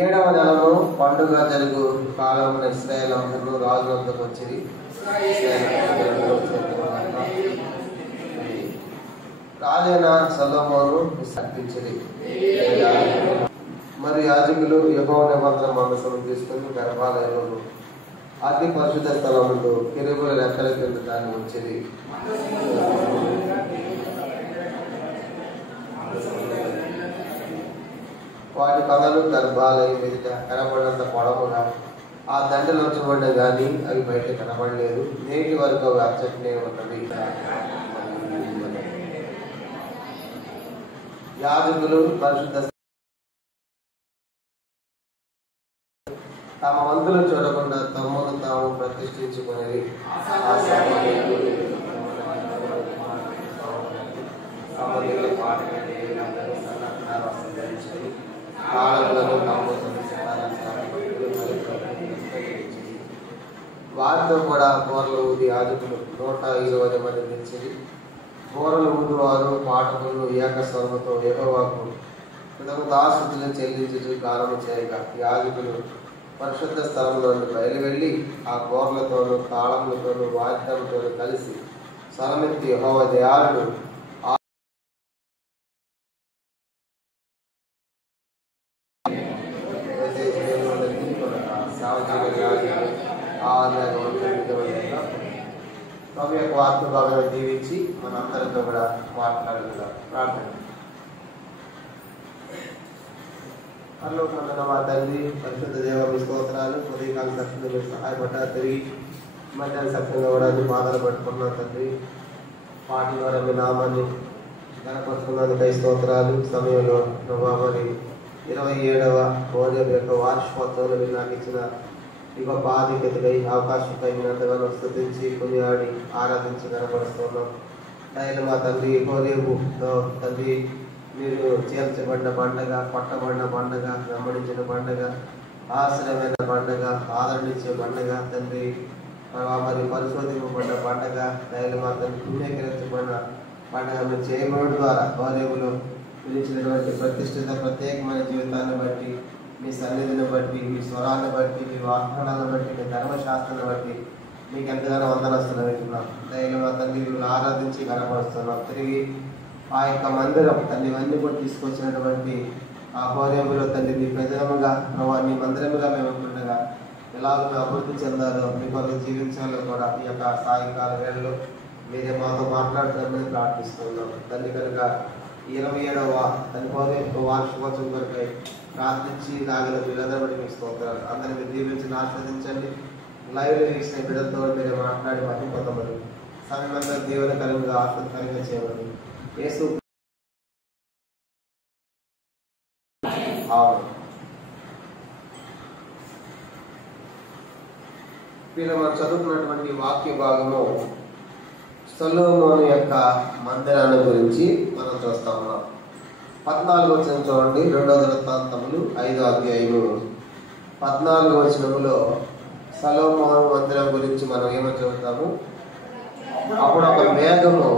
7వ నెలలో పండుగ జరుగు కాలంలో ఇశ్రాయేలు అందరూ రాజు వద్దకు వచ్చింది. రాజైన సొలొమోను అర్పించింది. మరి యాజకులు యెహోవా నిబంధన మందసం తీసుకుని గర్భాలయంలో అతి పరిశుద్ధ స్థలములో కెరూబుల రెక్కల కింద దాన్ని ఉంచింది. వాటి కథలు గర్భాలయం ఎదుట కనబడినంత పొడవుగా ఆ దండలు ఉంచబడ్డా కానీ అవి బయట కనబడలేదు. నేటి వరకు అవి అచ్చటనే ఉన్నది. యాజకులు పరిశుద్ధ తమ వంతులు చూడకుండా తమను తాము ప్రతిష్ఠించుకునేది. వారితో కూడా బోర్లు ఊది యాజకులు 120 మంది నిలిచింది. బోరలు ఊదువారు పాఠకులు ఏకస్వరముతో యెహోవాకు కృతజ్ఞతాస్తుతులు చెల్లించుచు గానము చేయగా యాజకులు పరిశుద్ధ స్థలంలోని బయలువెళ్ళి ఆ బోర్లతోనూ తాళములతోనూ వాద్యంతోనూ కలిసి స్వరమెత్తి యెహోవా దయాళుడు ప్రభు యొక్క వార్త బాగా దీవించి మనందరితో కూడా మాట్లాడుతున్నాం. ప్రార్థన. పరలోకమందున్న మా తండ్రి, పరిశుద్ధ దేవ స్తోత్రాలు. ఉదయకాల సత్యంలో మీరు సహాయపడ్డారు. తిరిగి మధ్యాహ్న సత్యంగా కూడా బాధలు పట్టుకున్నాం తండ్రి. పాటల ద్వారా మీ నామాన్ని గణపరుచుకున్నందుకై స్తోత్రాలు. సమయంలో ప్రభావ మరి 27వ భోజనం యొక్క వార్షికోత్సవంలో మీరు నాకు ఇచ్చిన ఈ గొప్ప ఆధిక్యతకై అవకాశంపై మీరు ఎంతగానో స్తుతించి కొనియాడి ఆరాధించి కనపరుస్తున్నాం. ఆయన మా తండ్రి హోరేబుతో తండ్రి మీరు చేర్చబడిన పండగ, పట్టబడిన పండగ, వెంబడించిన పండగ, ఆశ్రయమైన పండగ, ఆదరణించే పండగ తండ్రి, మరి పరిశోధింపబడిన పండగ, ఆయన మా తండ్రి పుణ్యకరించబడిన పండగ మీరు చేయబడి ద్వారా హోరేబులో పిలిచినటువంటి ప్రతిష్ఠిత ప్రత్యేకమైన జీవితాన్ని బట్టి, మీ సన్నిధిని బట్టి, మీ స్వరాన్ని బట్టి, మీ వాగ్దానాలను బట్టి, మీ ధర్మశాస్త్రాన్ని బట్టి మీకు ఎంతగానో వందనస్తులు వింటున్నాం. దయలో తండ్రి మిమ్మల్ని ఆరాధించి కనపరుస్తున్నాం. తిరిగి ఆ యొక్క మందిరం తండ్రి ఇవన్నీ కూడా తీసుకొచ్చినటువంటి ఆ హోరేబులో తండ్రి మీ ప్రజలముగా నీ మందిరముగా మేము ఉంటుండగా ఎలాగ మేము అభివృద్ధి చెందాలో మీ కొరకు జీవించాలో కూడా ఈ యొక్క సాయంకాల వేళలో మీరే మాతో మాట్లాడుతారని ప్రార్థిస్తున్నాం. తండ్రి కనుక 27వ తన హోరేబు వార్షికోత్సవం కొరకై ప్రార్థించి రాగల వీళ్ళందరూ బట్టి మీకు స్తోత్రాలు. అందరినీ దీవించి ఆస్వాదించండి. లైవ్లో ఇచ్చిన బిడ్డలతో మీరే మాట్లాడి మధ్య పొందమని సమయమంతా దీవెనకరంగా ఆస్వాదకరంగా చేయమని యేసు వీళ్ళు మనం చదువుతున్నటువంటి వాక్య భాగము సొలొమోను యొక్క మందిరాన్ని గురించి మనం చూస్తా ఉన్నాం. 14వ వచనం చూడండి. 2వ వృత్తాంతములు 5వ అధ్యాయము 14వ వచనములో సొలొమోను మందిరం గురించి మనం ఏమని చదువుతాము. అప్పుడు ఒక మేఘము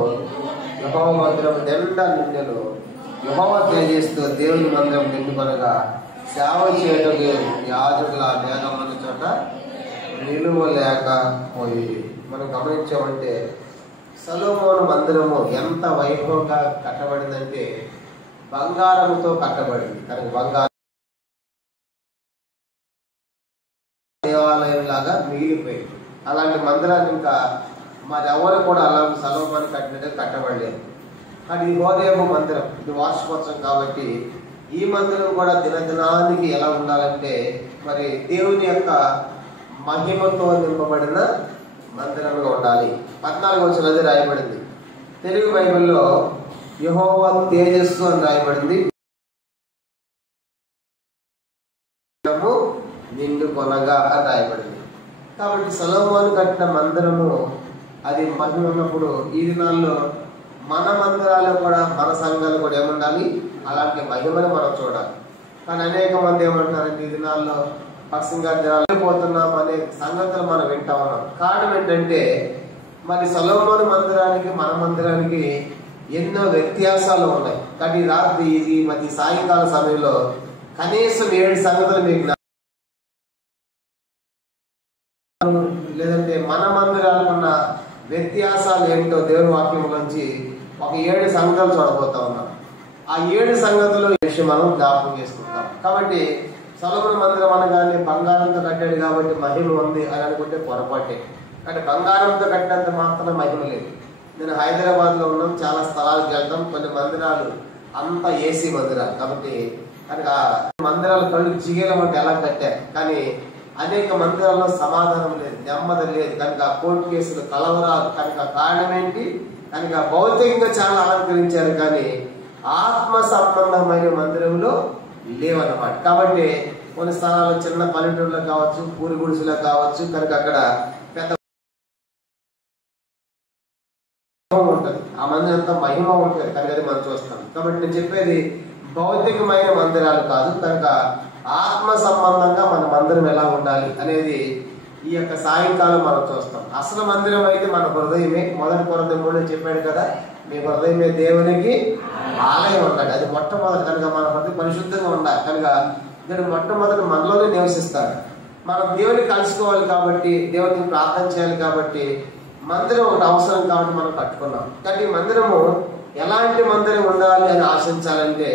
యెహోవా మందిరం నిండా నిండెను. యెహోవా తేజస్సుతో దేవుని మందిరం నిండుకొనగా సేవ చేయటం యాజకుల ఆ మేఘం అన్న చోట నిలువలేకపోయి. మనం గమనించామంటే సొలొమోను మందిరము ఎంత వైభవంగా కట్టబడిందంటే బంగారంతో కట్టబడింది. కానీ బంగారం దేవాలయం లాగా మిగిలిపోయింది. అలాంటి మందిరాన్ని ఇంకా మరి ఎవరు కూడా అలాంటి సొలొమోను కట్టినట్టు కట్టబడలేదు. కానీ ఇది హోరేబు మందిరం, ఇది వార్షికోత్సవం కాబట్టి ఈ మందిరం కూడా దినదినానికి ఎలా ఉండాలంటే మరి దేవుని యొక్క మహిమతో నింపబడిన మందిరంగా ఉండాలి. 14వ వచనంలో రాయబడింది. తెలుగు బైబిల్లో యెహోవా తేజస్సు అని రాయబడింది. నిండు కొనగా అని రాయబడింది. కాబట్టి సొలొమోను కట్టిన మందిరము అది మహిమ ఉన్నప్పుడు ఈ దినాల్లో మన మందిరాలు కూడా మన సంఘాలు కూడా ఏముండాలి, అలాంటి మహిమను మనం చూడాలి. కానీ అనేక మంది ఏమంటున్నారంటే ఈ దినాల్లో పక్షంగా పోతున్నాం అనే సంగతులు మనం వింటా ఉన్నాం. కారణం ఏంటంటే మరి సొలొమోను మందిరానికి మన మందిరానికి ఎన్నో వ్యత్యాసాలు ఉన్నాయి. కానీ రాత్రి ఇది మరి సాయంకాల సమయంలో కనీసం 7 సంగతులు మీకు లేదంటే మన మందిరాలకున్న వ్యత్యాసాలు ఏంటో దేవుని వాక్యంలోంచి ఒక 7 సంగతులు చూడబోతా ఉన్నాం. ఆ 7 సంగతులు విషయం మనం జ్ఞాపకం చేసుకుంటాం. కాబట్టి సొలొమోను మందిరం అనగానే బంగారంతో కట్టాడు కాబట్టి మహిమ ఉంది అని అనుకుంటే పొరపాటే. అంటే బంగారంతో కట్టినంత మాత్రం మహిమ లేదు. నేను హైదరాబాద్లో ఉన్నాం, చాలా స్థలాలకు వెళ్తాం. కొన్ని మందిరాలు అంతా ఏసీ మందిరాలు కాబట్టి కనుక మందిరాలు కళ్ళు జిగేలమంటే ఎలా కట్టారు, కానీ అనేక మందిరాల్లో సమాధానం లేదు, నెమ్మది లేదు. కనుక కోర్టు కేసులు, కలవరాలు. కనుక కారణం ఏంటి? కనుక భౌతికంగా చాలా అలంకరించారు కానీ ఆత్మ సంబంధమైన మందిరంలో లేవన్నమాట. కాబట్టి కొన్ని స్థలాల్లో చిన్న పల్లెటూరులో కావచ్చు, పూరి గుడిసెలో కావచ్చు, కనుక అక్కడ పెద్ద ఉంటుంది, ఆ మందిరంతో మహిమ ఉంటుంది. కనుక అది మనం చూస్తాం. కాబట్టి నేను చెప్పేది భౌతికమైన మందిరాలు కాదు, కనుక ఆత్మ సంబంధంగా మన మందిరం ఎలా ఉండాలి అనేది ఈ యొక్క సాయంకాలం మనం చూస్తాం. అసలు మందిరం అయితే మన హృదయమే. మొదటి కొరింథీ 3 చెప్పాడు కదా, మీ హృదయమే దేవునికి ఆలయం ఉన్నాడు. అది మొట్టమొదటి. కనుక మన హృదయం పరిశుద్ధంగా ఉండాలి. కనుక దేవుడు మొట్టమొదటి మనలోనే నివసిస్తాడు. మనం దేవుని కలుసుకోవాలి కాబట్టి, దేవునికి ప్రార్థన చేయాలి కాబట్టి మందిరం ఒకటి అవసరం కాబట్టి మనం కట్టుకున్నాం. కానీ ఈ మందిరము ఎలాంటి మందిరం ఉండాలి అని ఆశించాలంటే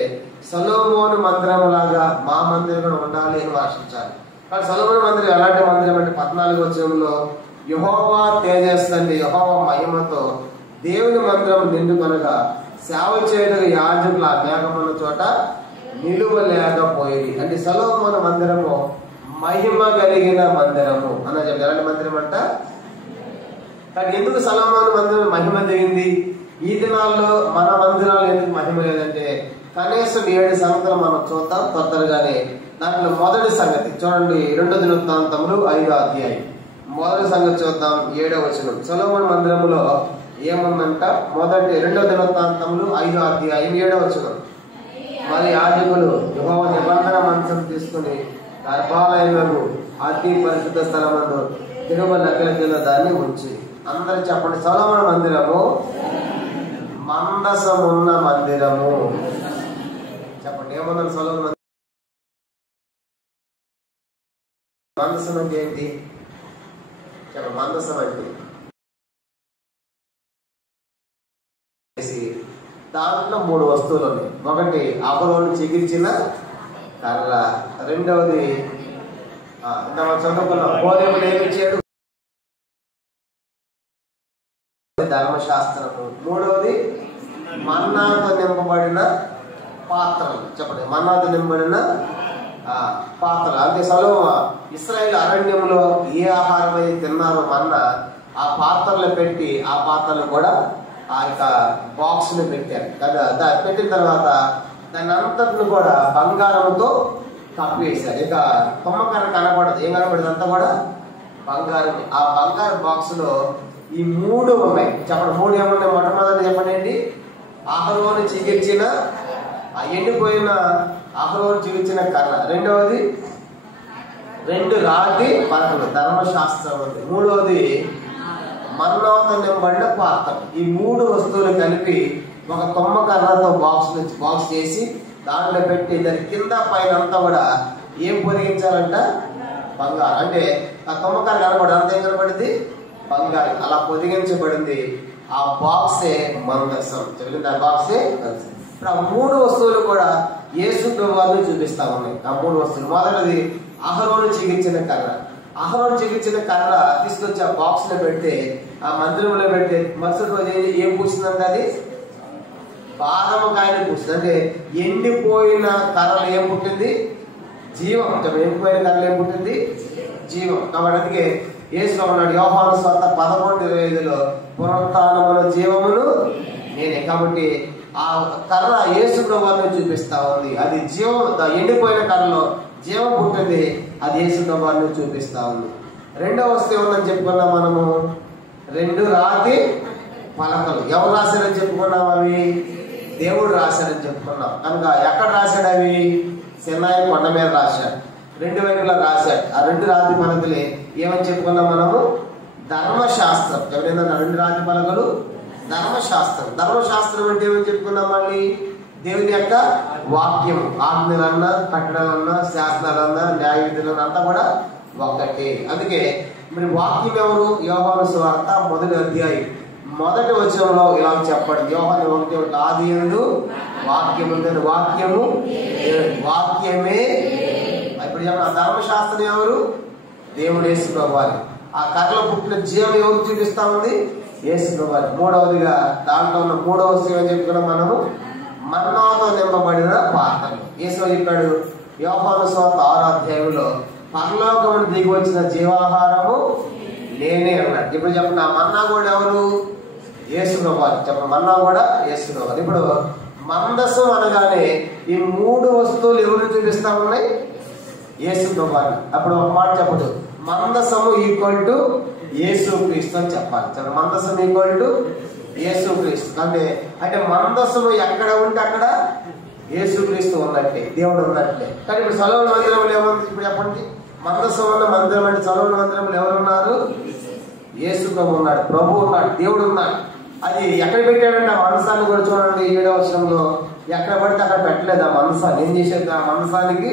సొలొమోను మందిరం లాగా మా మందిరం కూడా ఉండాలి అని ఆశించాలి. కానీ సొలొమోను మందిరం ఎలాంటి మందిరం అంటే 14వ వచనంలో యెహోవా తేజస్సు, యెహోవా మహిమతో దేవుని మందిరం నిండుకొనగా సేవ చేయడం యాజకులు ఆ మేఘమున్న చోట నిలువలేకపోయేది. అంటే సొలొమోను మందిరము మహిమ కలిగిన మందిరము అన్న చెప్పి. ఎలాంటి మందిరం అంట? కానీ ఎందుకు సొలొమోను మందిరం మహిమ జరిగింది? ఈ దినాల్లో మన మందిరాలు ఎందుకు మహిమ లేదంటే కనీసం 7 సంగతులు మనం చూద్దాం త్వరగానే. దాంట్లో మొదటి సంగతి చూడండి, 2 దినవృత్తాంతములు 5వ అధ్యాయం మొదటి సంగతి చూద్దాం. 7వ వచనం సొలొమోను మందిరములో ఏముందంట? 2 దినవృత్తాంతములు 5వ అధ్యాయం 7వ వచనం. మరి యాజకులు యెహోవా నిబంధన మంచం తీసుకుని గర్భాలయంలో అతి పరిశుద్ధ స్థలమందు తిరుమల కింద దాన్ని ఉంచి. అందరూ చెప్పండి, సొలొమోను మందిరము మందసమున్న మందిరము. చెప్పండి, ఏమన్నారు? సొలొమోను మందిరం మందసం అంటే ఏంటి? చెప్పండి, మందసం అంటే దాంట్లో 3 వస్తువులు ఉన్నాయి. ఒకటి అహరోను చిగిర్చిన కర్ర, రెండవది చదువుకున్న కోరెములు ఏమిచ్చాడు, ధర్మశాస్త్రము, మూడవది మన్నాతో నింపబడిన పాత్రలు. చెప్పండి, మన్నాతో నింపబడిన పాత్రలు. అంటే ఇశ్రాయేలు అరణ్యంలో ఏ ఆహారం అయితే తిన్నారో మన్నా ఆ పాత్రలు పెట్టి ఆ పాత్రలు కూడా ఆ యొక్క బాక్స్ ని పెట్టారు కదా. పెట్టిన తర్వాత దాన్ని అంతటిని కూడా బంగారంతో కప్పివేశారు. ఇక కొమ్మకర్ర కనపడదు, ఏం కనపడదు, అంతా కూడా బంగారం. ఆ బంగారు బాక్స్ లో ఈ 3 ఉన్నాయి. చెప్పండి, 3 ఏమున్నాయి? మొట్టమొదటి చెప్పండి ఏంటి? అహరోను చిగిర్చిన ఎండిపోయిన అహరోను చిగిర్చిన కర్ర, రెండవది 2 రాతి పలకలు, ధర్మశాస్త్రం ఉంది, మూడవది మన్నాతో నింపబడిన పాత్ర. ఈ 3 వస్తువులు కలిపి ఒక కొమ్మకర్రతో బాక్స్ చేసి దాంట్లో పెట్టి దాని కింద పైన అంతా కూడా ఏం పొదిగించాలంట? బంగారం. అంటే ఆ కొమ్మకర్ర కనబడి అంత ఏం కనబడింది? బంగారం. అలా పొదిగించబడింది. ఆ బాక్సే మందసం. ఆ బాక్సే. ఇప్పుడు ఆ 3 వస్తువులు కూడా యేసు ప్రభువుని చూపిస్తా ఉన్నాయి. ఆ 3 వస్తువులు మొదటిది అహరోను చిగిర్చిన కర్ర. అహరోను చిగిర్చిన కర్ర తీసుకొచ్చి ఆ బాక్స్ లో పెడితే, ఆ మందిరంలో పెడితే మరుసటి రోజు ఏం పూసిందంటే అది బాదమకాయని పూసింది. అంటే ఎండిపోయిన కర్రలు ఏం పుట్టింది? జీవం. ఎండిపోయిన కర్రలు ఏం పుట్టింది? జీవం. కాబట్టి అందుకే యేసు అన్నాడు యోహాను సువార్త 11:25 పునరుత్థానమును జీవమును నేనే. కాబట్టి ఆ కర్ర యేసు ప్రభువుని చూపిస్తా ఉంది. అది జీవం. ఎండిపోయిన కర్రలో జీవం పుట్టింది, అది యేసు ప్రభువుని చూపిస్తా ఉంది. రెండవ వస్తువు ఉందని చెప్పుకున్నాం మనము, 2 రాతి పలకలు. ఎవరు రాశారని చెప్పుకున్నాం? అవి దేవుడు రాశాడని చెప్పుకున్నాం. కనుక ఎక్కడ రాశాడు? అవి సినాయి కొండ మీద రాశాడు, 2 వైపులా రాశాడు. ఆ 2 రాతి పలకలే ఏమని చెప్పుకున్నాం మనము? ధర్మశాస్త్రం. ఎవరైనా 2 రాతి పలకలు ధర్మశాస్త్రం. ధర్మశాస్త్రం అంటే ఏమని చెప్పుకున్నాం? మళ్ళీ దేవుని యొక్క వాక్యం. ఆజ్ఞలన్నా, కట్టడాలన్నా, శాసనాలన్నా, న్యాయ విధులన్నా అంతా కూడా ఒకటే. అందుకే మరి వాక్యం ఎవరు? యోహాను సువార్త 1వ అధ్యాయం 1వ వచనంలో ఇలా చెప్పండి. యోహాను 1:1 ఆదియందు వాక్యము ఉండెను, వాక్యము వాక్యమే. ఇప్పుడు చెప్పండి, ఆ ధర్మశాస్త్రం ఎవరు? దేవుడు యేసు ప్రభువారు. ఆ కర్రలో పుట్టిన జీవం ఎవరు చూపిస్తా ఉంది? యేసు ప్రభువారు. మూడవదిగా దాంట్లో ఉన్న 3వ విషయం చెప్పుకున్నాం మనము, మన్నాతో నింపబడిన పాత్రలు. యేసు చెప్పాడు యోహాను సువార్త 6వ అధ్యాయంలో, పరలోకమును దిగి వచ్చిన జీవాహారము నేనే అన్నాడు. ఇప్పుడు చెప్పండి, ఆ మన్నా కూడా ఎవరు? యేసు ప్రభువారు. చెప్పండి, మన్నా కూడా యేసు ప్రభువారు. ఇప్పుడు మందసం అనగానే ఈ 3 వస్తువులు ఎవరిని చూపిస్తా ఉన్నాయి? యేసు ప్రభువారు. అప్పుడు ఒక మాట చెప్పదు, మందసము ఈక్వల్ టు యేసు క్రీస్తు అని చెప్పాలి. చెప్పండి, మందసం ఈక్వల్ టు యేసు క్రీస్తు. అంటే మందసము ఎక్కడ ఉంటే అక్కడ యేసు క్రీస్తు ఉన్నట్టే, దేవుడు ఉన్నట్లే. కానీ ఇప్పుడు సొలొమోను మందిరంలో ఏముంది? ఇప్పుడు చెప్పండి, మందసం ఉన్న మందిరం అంటే సొలొమోను మందిరంలో ఎవరున్నారు? యేసు ప్రభు ఉన్నాడు, ప్రభు ఉన్నాడు, దేవుడు ఉన్నాడు. అది ఎక్కడ పెట్టాడంటే ఆ మందసాన్ని కూడా చూడండి. 7వ వచనంలో ఎక్కడ పడితే అక్కడ పెట్టలేదు ఆ మందసాన్ని. ఏం చేసేది? ఆ మందసానికి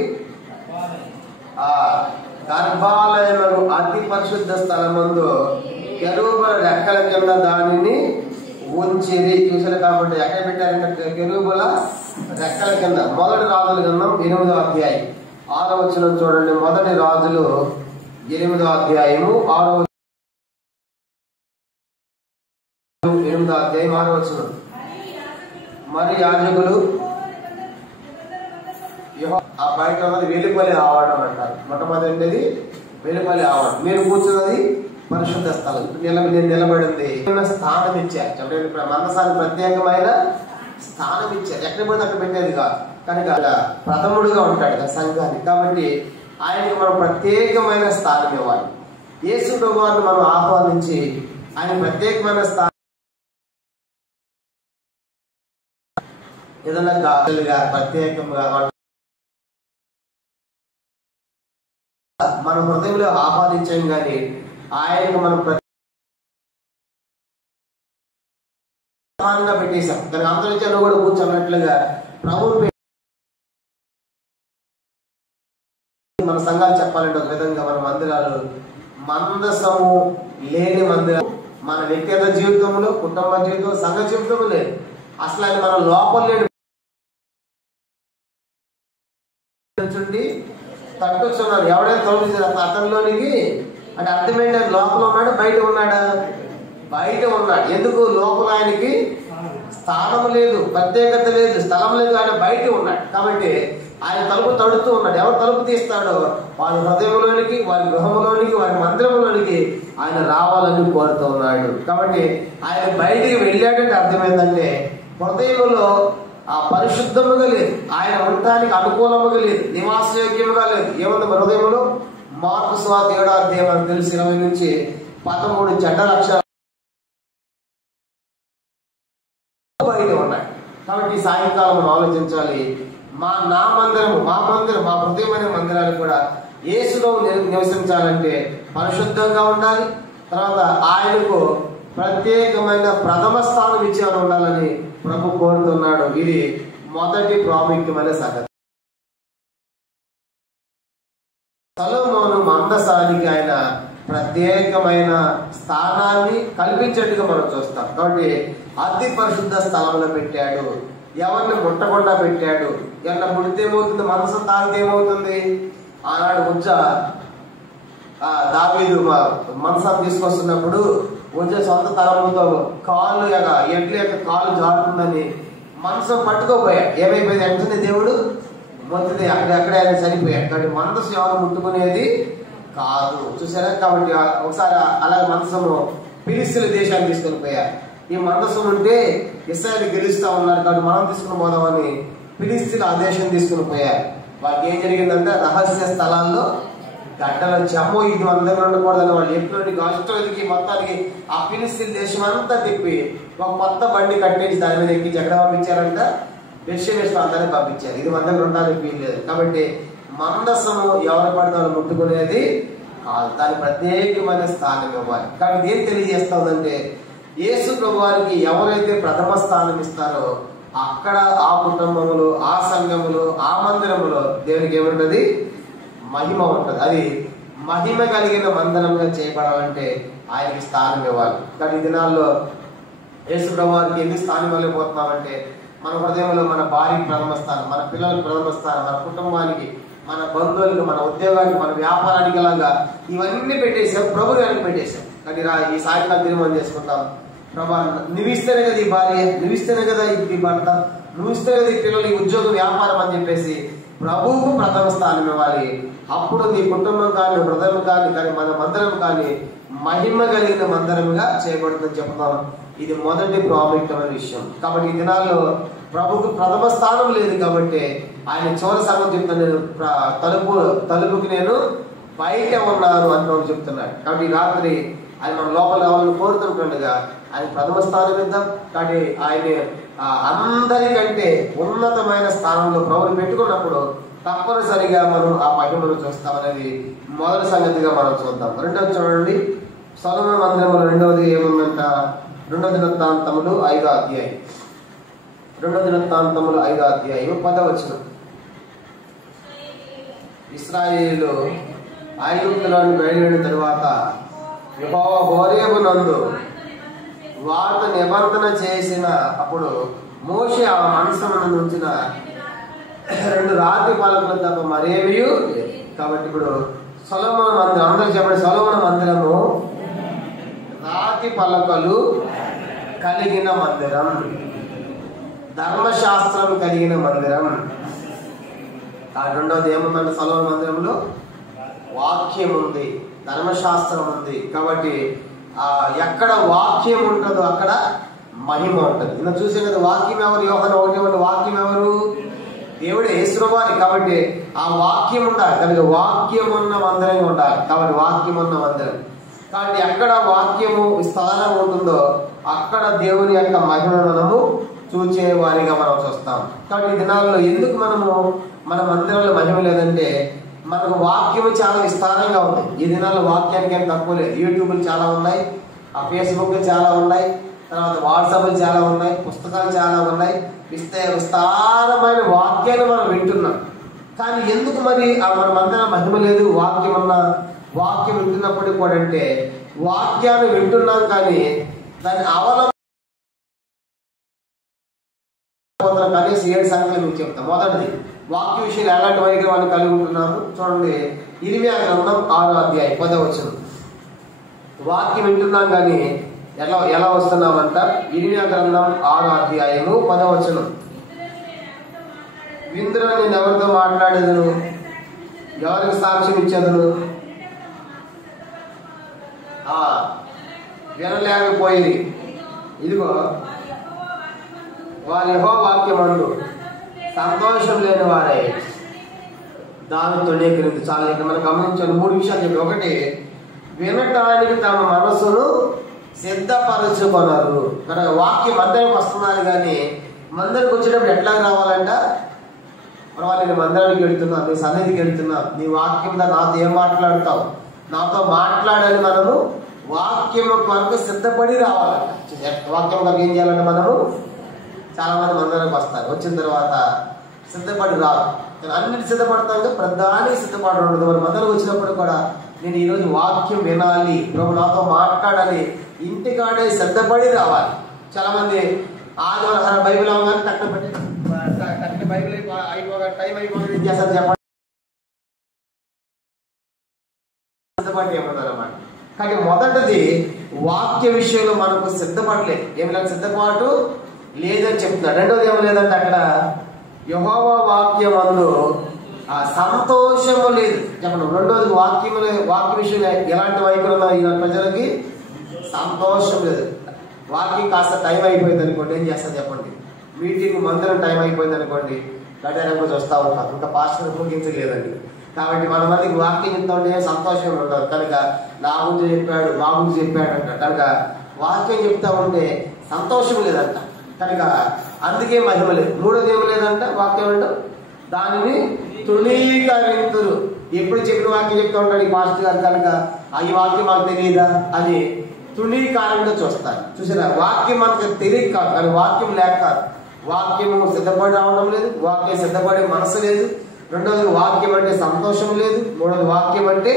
ఆ గర్భాలయమును అతి పరిశుద్ధ స్థలమందు కెరూబుల రెక్కల కింద దానిని ఉంచిరి. చూసారు కాబట్టి ఎక్కడ పెట్టారంటే కెరూబుల రెక్కల కింద. 1 రాజుల గ్రంథం 8వ అధ్యాయం 6వ వచనం చూడండి. 1 రాజులు 8వ అధ్యాయము 8వ అధ్యాయం 6వ వచనం. మరి యాజకులు ఆ బయట ఉన్నది వెలుపలి ఆవరణం అంటారు. మొట్టమొదటిది వెలుపలి ఆవరణం. మీరు కూర్చున్నది పరిశుద్ధ స్థలం. నేను నిలబడింది స్థానం ఇచ్చారు. చెప్పండి, మందసానికి ప్రత్యేకమైన స్థానం ఇచ్చారు. ఎక్కడ పోతే అక్కడ పెట్టేది కాదు. కనుక ప్రథముడుగా ఉంటాడు సంఘానికి. కాబట్టి ఆయనకి మనం ప్రత్యేకమైన స్థానం ఇవ్వాలి. యేసు ప్రభువారిని మనం ఆహ్వానించి ఆయన ప్రత్యేకమైన స్థానం ఏదైనా ప్రత్యేకంగా మన హృదయంలో ఆహ్వానించాం కానీ ఆయనకు మనం సమానంగా పెట్టేశాం. కానీ అంతరిక్షంలో కూడా కూర్చోన్నట్లుగా ప్రభువు మన సంఘాలు చెప్పాలంటే ఒక విధంగా మన మందిరాలు మందసము లేని మందిరాలు. మన వ్యక్తిగత జీవితంలో, కుటుంబ జీవితం, సంఘ జీవితంలో లేదు. అసలు ఆయన మన లోపల లేడు. తట్టుకున్నాడు. ఎవడైనా తోడు అతనిలోనికి అంటే అర్థమైంది, లోపల ఉన్నాడు, బయట ఉన్నాడా? బయట ఉన్నాడు. ఎందుకు? లోపల ఆయనకి స్థానం లేదు, ప్రత్యేకత లేదు, స్థలం లేదు, ఆయన బయట ఉన్నాడు. కాబట్టి ఆయన తలుపు తడుతూ ఉన్నాడు. ఎవరు తలుపు తీస్తాడో వారి హృదయంలోనికి, వారి గృహంలోనికి, వారి మందిరంలోనికి ఆయన రావాలని కోరుతూ ఉన్నాడు. కాబట్టి ఆయన బయటికి వెళ్ళాడంటే అర్థమైందంటే హృదయంలో ఆ పరిశుద్ధముగా లేదు, ఆయన ఉండటానికి అనుకూలముగా లేదు, నివాసయోగ్యముగా లేదు. ఏముంది హృదయంలో? మార్కు సువార్త 7వ అధ్యాయం అని తెలిసి 20 నుంచి 13 చెడ్డ లక్షణాలు బయట ఉన్నాయి. కాబట్టి సాయంకాలం మనం ఆలోచించాలి. మా మందిరం, మా హృదయమైన మందిరాలు కూడా యేసులో నివసించాలంటే పరిశుద్ధంగా ఉండాలి. తర్వాత ఆయనకు ప్రత్యేకమైన ప్రథమ స్థానం ఇచ్చేవారు ఉండాలని ప్రభు కోరుతున్నాడు. ఇది మొదటి ప్రాముఖ్యమైన సంగతి. సొలొమోను మందసానికి ఆయన ప్రత్యేకమైన స్థానాన్ని కల్పించేట్టుగా మనం చూస్తాం. కాబట్టి అతి పరిశుద్ధ స్థలంలో పెట్టాడు. ఎవరిని ముట్టకుండా పెట్టాడు. ఎవరిని ముడితే ఏమవుతుంది? మందసం తాగితే ఏమవుతుంది? ఆనాడు దావీదు మందసాన్ని తీసుకొస్తున్నప్పుడు వచ్చే సొంత తరముతో కాళ్ళు ఎడ్ల యొక్క కాళ్ళు జారుతుందని మందసం పట్టుకోపోయాడు. ఏమైపోయింది? వెంటనే దేవుడు మొత్తం అక్కడే ఆయన చనిపోయాడు. కాబట్టి మందసం ఎవరు ముట్టుకునేది కాదు. చూసారా? కాబట్టి ఒకసారి అలాగే మందసము ఫిలిస్తీన్ల దేశాన్ని తీసుకొని పోయారు. ఈ మందసం ఉంటే ఇశ్రాయేలు గెలుస్తా ఉన్నారు కాబట్టి మనం తీసుకుని పోదామని ఫిలిస్తీన్లు ఆ దేశం తీసుకుని పోయారు. వాళ్ళకి ఏం జరిగిందంటే రహస్య స్థలాల్లో గడ్డల చెమ్మో ఇది మన దగ్గర ఉండకూడదని వాళ్ళు ఎప్పుడు అష్టోదికి మొత్తానికి ఆ ఫిలిస్తీన్ దేశం అంతా తిప్పి ఒక కొత్త బండి కట్టేసి దాని మీద ఎక్కించి ఎక్కడ పంపించారంట? బెర్షెమెషు అందరినీ పంపించారు. ఇది మన దగ్గర ఉండడానికి వీల్లేదు. కాబట్టి మందసము ఎవరు పడితే వాళ్ళు ముట్టుకునేది కాదు. దాని ప్రత్యేకమైన స్థానం ఇవ్వాలి. కాబట్టి ఏం తెలియజేస్తుందంటే యేసు ప్రభు వారికి ఎవరైతే ప్రథమ స్థానం ఇస్తారో అక్కడ ఆ కుటుంబములు, ఆ సంఘములు, ఆ మందిరములో దేవునికి ఏముంటది? మహిమ ఉంటది. అది మహిమ కలిగిన మందిరంగా చేయబడాలంటే ఆయనకి స్థానం ఇవ్వాలి. కానీ ఈ దినాల్లో యేసు ప్రభువారికి ఎందుకు స్థానం ఇవ్వలేకపోతున్నామంటే మన హృదయంలో మన భార్యకి ప్రథమ స్థానం, మన పిల్లలకు ప్రథమ స్థానం, మన కుటుంబానికి, మన బంధువులకు, మన ఉద్యోగానికి, మన వ్యాపారానికి లాగా ఇవన్నీ పెట్టేసాం, ప్రభుని వెనక్కి పెట్టేశాం. కానీ ఈ సాయంకాలం తీర్మానం చేసుకుంటాం, ప్రభా నువ్వు ఇస్తేనే కదా ఈ భార్య, నువ్వు ఇస్తేనే కదా ఈ భర్త, నువ్వు ఇస్తే కదా ఈ పిల్లలు, ఈ ఉద్యోగం, వ్యాపారం అని చెప్పేసి ప్రభువుకు ప్రథమ స్థానం ఇవ్వాలి. అప్పుడు నీ కుటుంబం కానీ, హృదయం కానీ, మన మందిరం కానీ మహిమ కలిగిన మందిరముగా చేయబడుతుందని చెప్తాం. ఇది మొదటి ప్రాముఖ్యమైన విషయం. కాబట్టి ఈ దినాల్లో ప్రభుకు ప్రథమ స్థానం లేదు కాబట్టి ఆయన చివరి సంగతి చెప్తాను, నేను తలుపుకి నేను బయట ఉన్నాను అని చెప్తున్నాడు. కాబట్టి ఈ రాత్రి ఆయన మన లోపల రావాలని కోరుతుంటుండగా ఆయన ప్రథమ స్థానం ఇద్దాం. కాబట్టి ఆయన అందరికంటే ఉన్నతమైన స్థానంలో ప్రభుని పెట్టుకున్నప్పుడు తప్పనిసరిగా మనం ఆ మహిమను చూస్తామనేది మొదటి సంగతిగా మనం చూద్దాం. రెండవది చూడండి, సొలొమోను మందిరంలో రెండవది ఏముందంట? 2 దినవృత్తాంతములు 5వ అధ్యాయం, 2 దినవృత్తాంతములు 5వ అధ్యాయం 10వ వచనం. ఇశ్రాయేలు ఐగుప్తులోని బయలుదేరిన తరువాత యెహోవా హోరేబునందు వారితో నిబంధన చేసిన అప్పుడు మోషే ఆ మందసమును ఉంచిన 2 రాతి పలకలు తప్ప మరేమీ. కాబట్టి ఇప్పుడు సొలొమోను మందిరం, అందరూ చెప్పండి, సొలొమోను మందిరము రాతి పలకలు కలిగిన మందిరం, ధర్మశాస్త్రం కలిగిన మందిరం. రెండవది ఏముందంటే సొలొమోను మందిరంలో వాక్యం ఉంది, ధర్మశాస్త్రం ఉంది. కాబట్టి ఎక్కడ వాక్యం ఉంటుందో అక్కడ మహిమ ఉంటుంది. నిన్న చూసే కదా వాక్యం ఎవరు? యోహాను 1:1 వాక్యం ఎవరు? దేవుడే, యేసువారి. కాబట్టి ఆ వాక్యం ఉండాలి. కనుక వాక్యం ఉన్న మందిరం ఉండాలి. కాబట్టి వాక్యం ఉన్న మందిరం. కాబట్టి ఎక్కడ వాక్యము స్థానం ఉంటుందో అక్కడ దేవుని యొక్క మహిమను మనము చూచే వారిగా మనం చూస్తాం. కాబట్టి ఈ దినాల్లో ఎందుకు మనము మన మందిరంలో మహిమ లేదంటే మనకు వాక్యము చాలా విస్తారంగా ఉంది. ఈ దినాల్లో వాక్యానికి ఏం తక్కువ లేదు. యూట్యూబ్లు చాలా ఉన్నాయి, ఆ ఫేస్బుక్లు చాలా ఉన్నాయి, తర్వాత వాట్సాప్లు చాలా ఉన్నాయి, పుస్తకాలు చాలా ఉన్నాయి. విస్తారమైన వాక్యాన్ని మనం వింటున్నాం. కానీ ఎందుకు మరి మన మందిరం మహిమ లేదు? వాక్యం వింటున్నప్పటికీ కూడా అంటే వాక్యాన్ని వింటున్నాం కానీ దాన్ని కనీసం 7 సంగతులు మీకు చెప్తాం. మొదటిది, వాక్య విషయాలు ఎలాంటి వైఖరి కలిగి ఉంటున్నాము చూడండి. ఇర్మియా గ్రంథం 6వ అధ్యాయం 10వ వచనం. వాక్యం వింటున్నాం కానీ ఎలా వస్తున్నామంట? ఇర్మియా గ్రంథం 6వ అధ్యాయము 10వ వచనం. విందులో నేను ఎవరితో మాట్లాడేదను, ఎవరికి సాక్ష్యం ఇచ్చేదను, వినలేకపోయింది. ఇదిగో వారి యెహోవా వాక్యమందు సంతోషం లేని వారే దాన్ని తొణీకరింది. చాలా ఇక్కడ మనం గమనించాలి 3 విషయాలు చెప్పి. ఒకటి, వినటానికి తమ మనసును సిద్ధపరచుకున్నారు. కనుక వాక్యం మందిరానికి వస్తున్నారు కానీ మందిరానికి వచ్చేటప్పుడు ఎట్లా రావాలంట? నేను మందిరానికి వెళ్తున్నా, నీ సన్నిధికి వెళ్తున్నా, నీ వాక్యం నాతో ఏం మాట్లాడతావు, నాతో మాట్లాడాలి. మనము వాక్యం కొరకు సిద్ధపడి రావాలంట. వాక్యం కొరకు ఏం చేయాలంటే మనము చాలా మంది మందిరానికి వస్తారు, వచ్చిన తర్వాత సిద్ధపడి రాదు. అన్నిటి సిద్ధపడతాం, ప్రధానికి సిద్ధపడి ఉండదు. మరి మందిరం వచ్చినప్పుడు కూడా నేను ఈరోజు వాక్యం వినాలి, ప్రభు నాతో మాట్లాడాలి, ఇంటికాడే సిద్ధపడి రావాలి. చాలా మంది ఆదివారం బైబిల్ అవగానే కట్ట బైబిల్ అయిపోగా టైం అయిపోగా ఏం చేస్తారు చెప్పండి, సిద్ధపడి ఏమన్నారు అన్నమాట. కానీ మొదటిది వాక్య విషయంలో మనకు సిద్ధపడలేదు. ఏమి లేదు, సిద్ధపాటు లేదని చెప్తున్నాడు. రెండోది ఏమి లేదంటే అక్కడ యెహోవా వాక్యమందు సంతోషము లేదు చెప్పండి. రెండోది వాక్య విషయంలో ఎలాంటి వైఖరి ఉన్నాయి ఈ ప్రజలకి? సంతోషం లేదు. వాక్యం కాస్త టైం అయిపోయింది అనుకోండి, ఏం చేస్తారు చెప్పండి? మీటింగ్ మందిరం టైం అయిపోయింది అనుకోండి, గడియారంగా చూస్తూ ఉంటారు, ఇంకా పాస్టర్ ముగించలేదండి. కాబట్టి మన మందికి వాక్యం చెప్తా ఉంటే సంతోషం ఉంటారు. కనుక నా గురించి చెప్పాడు, మా గురించి చెప్పాడు అంట. కనుక వాక్యం చెప్తా ఉంటే సంతోషం లేదంట. కనుక అందుకే మహిమ లేదు. మూడోది ఏమి లేదంట, వాక్యం అంటే దానిని తృణీకరింతురు. ఎప్పుడు చెప్పిన వాక్యం చెప్తూ ఉంటాడు ఈ మాస్టర్ గారు, కనుక ఈ వాక్యం మాకు తెలియదా అని తృణీకారంగా చూస్తారు. చూసారా, వాక్యం మనకు తెలియక కాదు, కానీ వాక్యం లేక కాదు, వాక్యము సిద్ధపడి రావడం లేదు, వాక్యం సిద్ధపడే మనసు లేదు. రెండవది వాక్యం అంటే సంతోషం లేదు. మూడవది వాక్యం అంటే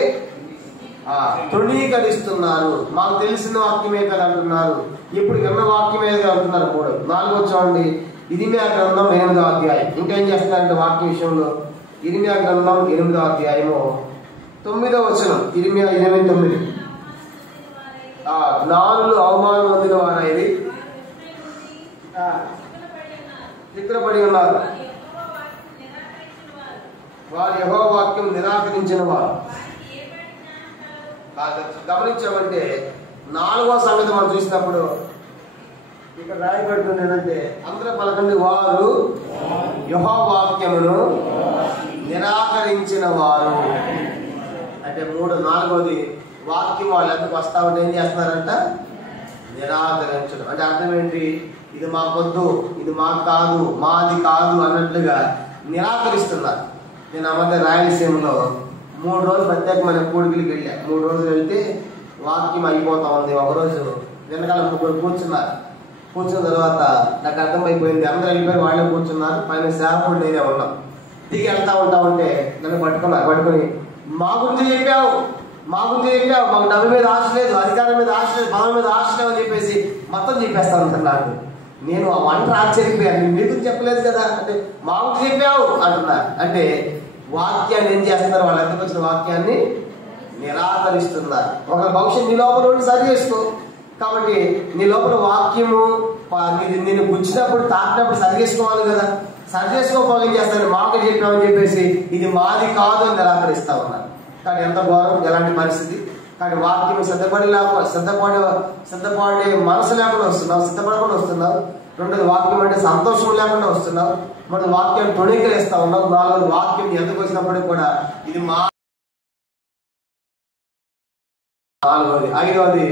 తృణీకరిస్తున్నారు. మాకు తెలిసిన వాక్యమే కదా అంటున్నారు, ఇప్పుడు విన్న వాక్యమే కదా అంటున్నారు. మూడవది. నాలుగో చూడండి, ఇరిమియా గ్రంథం 8వ అధ్యాయం. ఇంకేం చేస్తున్నారంటే వాక్య విషయంలో ఇరిమియా గ్రంథం 8వ అధ్యాయము 9వ వచనం. ఇరిమియా 8:9. జ్ఞానులు అవమానం పొందిన వారైది చిత్రపడి ఉన్నారు, వారు యెహోవా వాక్యం నిరాకరించిన వారు. గమనించామంటే 4వ సంగతి మనం చూసినప్పుడు ఇక్కడ రాయబడుతుంది ఏంటంటే, అందరూ పలకండి, వారు యెహోవా వాక్యమును నిరాకరించిన వారు. అంటే 4వది వాక్యం వాళ్ళు ఎంతకు వస్తా ఉంటే ఏం చేస్తున్నారంట? నిరాకరించడం. అంటే అర్థం ఏంటి? ఇది మాకొద్దు, ఇది మాకు కాదు, మాది కాదు అన్నట్లుగా నిరాకరిస్తున్నారు. నేను ఆ మధ్య రాయలసీమలో 3 రోజులు ప్రత్యేకమైన కూడికలకి వెళ్ళా. 3 రోజులు వెళ్తే వాక్యం అయిపోతా ఉంది. ఒకరోజు వెనకాల 3 కూర్చున్నారు. కూర్చున్న తర్వాత నాకు అర్థమైపోయింది, అందరూ వెళ్ళిపోయి వాళ్ళే కూర్చున్నారు, పైన సేవకుడు నేనే ఉన్నాం. దిగి వెళ్తా ఉంటే నన్ను పట్టుకుని మా గురించి చెప్పావు, మాకు డబ్బు మీద ఆశ లేదు, అధికారం మీద ఆశ లేదు, పదవి మీద ఆశ లేదు అని చెప్పేసి మొత్తం చెప్పేస్తా ఉంటాను. నాకు నేను ఆ వంట ఆశ్చర్యపోయాను, మీకు చెప్పలేదు కదా అంటే మాకు చెప్పావు అంటున్నారు. అంటే వాక్యాన్ని ఏం చేస్తున్నారు? వాళ్ళు ఎందుకు వచ్చిన వాక్యాన్ని నిరాకరిస్తున్నారు. ఒక భవిష్యత్ నీ లోపల ఉండి సరి చేసుకో. కాబట్టి నీ లోపల వాక్యము నేను గుచ్చినప్పుడు తాకినప్పుడు సరి చేసుకోవాలి కదా. సరి చేసుకోకపోతే ఏం చేస్తారు? మాకు చెప్పామని చెప్పేసి ఇది మాది కాదు అని నిరాకరిస్తా ఉన్నారు. కానీ ఎంత ఘోరం, ఎలాంటి పరిస్థితి. కానీ వాక్యం సిద్ధపడే మనసు లేకుండా వస్తున్నావు, సిద్ధపడకుండా వస్తున్నావు. రెండోది వాక్యం అంటే సంతోషం లేకుండా వస్తున్నావు. మరి వాక్యాన్ని తృణీకరిస్తా ఉన్నావు. 4వది వాక్యం ఎందుకు వచ్చినప్పుడు కూడా ఇది మా 4వది. 5వది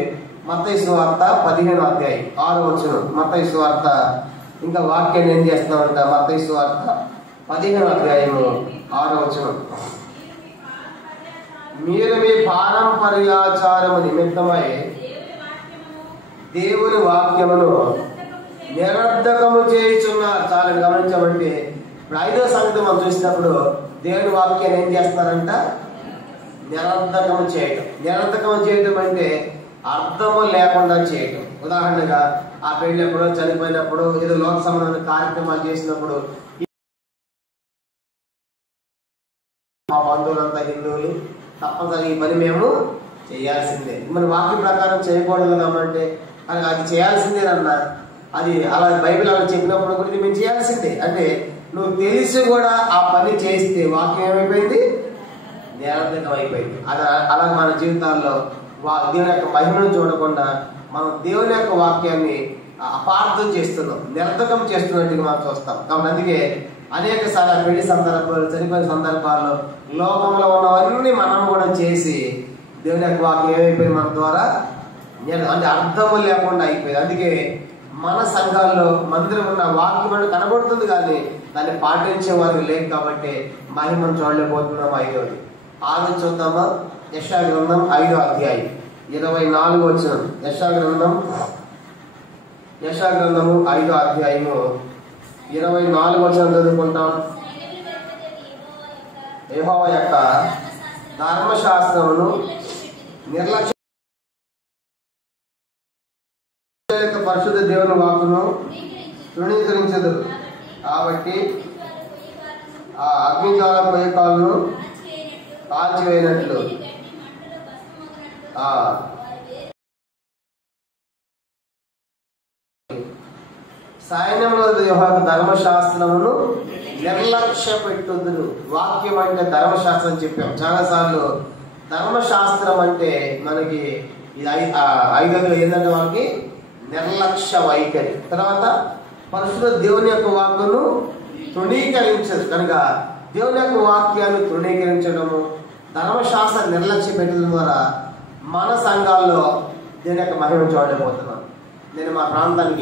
మత్తయి సువార్త 15వ అధ్యాయం 6వ వచనం. మత్తయి సువార్త ఇంకా వాక్యాన్ని ఏం చేస్తున్నామంట? మత్తయి సువార్త 15వ అధ్యాయము 6వ వచనం. మీరు మీ పారంపర్యాచారము నిమిత్తమై దేవుని వాక్యమును నిరర్ధకము చేయుచున్నారు. చాలా గమనించమంటే ఇప్పుడు 5వ సంగతి మనం చూసినప్పుడు దేవుని వాక్యాన్ని ఏం చేస్తున్నారంట? నిరర్ధకము చేయటం. నిరర్ధకము చేయటం అంటే అర్థము లేకుండా చేయటం. ఉదాహరణగా ఆ పెళ్లి ఎప్పుడో చనిపోయినప్పుడు ఏదో లోక సంబంధమైన కార్యక్రమాలు చేసినప్పుడు మా బంధువులంతా హిందువులు, తప్పనిసరి ఈ పని మేము చేయాల్సిందే. మరి వాక్య ప్రకారం చేయకూడదు అంటే అది చేయాల్సిందేనన్నా. అది అలా బైబిల్ అలా చెప్పినప్పుడు కూడా ఇది మేము చేయాల్సిందే. అంటే నువ్వు తెలిసి కూడా ఆ పని చేస్తే వాక్యం ఏమైపోయింది? నిరర్ధకం అయిపోయింది. అలా మన జీవితాల్లో దేవుని యొక్క మహిమను చూడకుండా మనం దేవుని యొక్క వాక్యాన్ని అపార్థం చేస్తున్నాం, నిరర్ధకం చేస్తున్నట్టుగా మనం చూస్తాం. కాబట్టి అందుకే అనేక సార్లు పెళ్లి సందర్భాలు, చనిపోయిన సందర్భాల్లో లోకంలో ఉన్నవన్నీ మనం కూడా చేసి దేవుని యొక్క వాక్యం ఏమైపోయింది మన ద్వారా అంటే అర్థము లేకుండా అయిపోయింది. అందుకే మన సంఘాల్లో మందిరం ఉన్న వాక్యం అంటే కనబడుతుంది కానీ దాన్ని పాటించే వారు లేదు. కాబట్టి మహిమను చూడలేకపోతున్నాం. 5వది. 6 చూద్దామా? యెషయా గ్రంథం 5వ అధ్యాయం 24వ వచనం. యెషయా గ్రంథము 5వ అధ్యాయము 24వ వచనం చదువుకుంటాం. యెహోవా యొక్క ధర్మశాస్త్రమును నిర్లక్ష్యం పరిశుద్ధ దేవుని వాక్కును తృణీకరించదు. కాబట్టి ఆ అగ్నిజ్వాల పొయ్యకాలను కాల్చివేయనట్లు సైన్యంలో యెహోవా ధర్మశాస్త్రమును నిర్లక్ష్య పెట్టుదురు. వాక్యం అంటే ధర్మశాస్త్రం చెప్పాం చాలాసార్లు. ధర్మశాస్త్రం అంటే మనకి ఇది 5వ ఏంటంటే మనకి నిర్లక్ష్య వైఖరి. తర్వాత పరిశుద్ధ దేవుని యొక్క వాక్కును తృణీకరించదు. కనుక దేవుని యొక్క వాక్యాన్ని తృణీకరించడము, ధర్మశాస్త్ర నిర్లక్ష్య పెట్టడం ద్వారా మన సంఘాల్లో దేవుని యొక్క మహిమ చూడలేకపోతున్నాం. నేను మా ప్రాంతానికి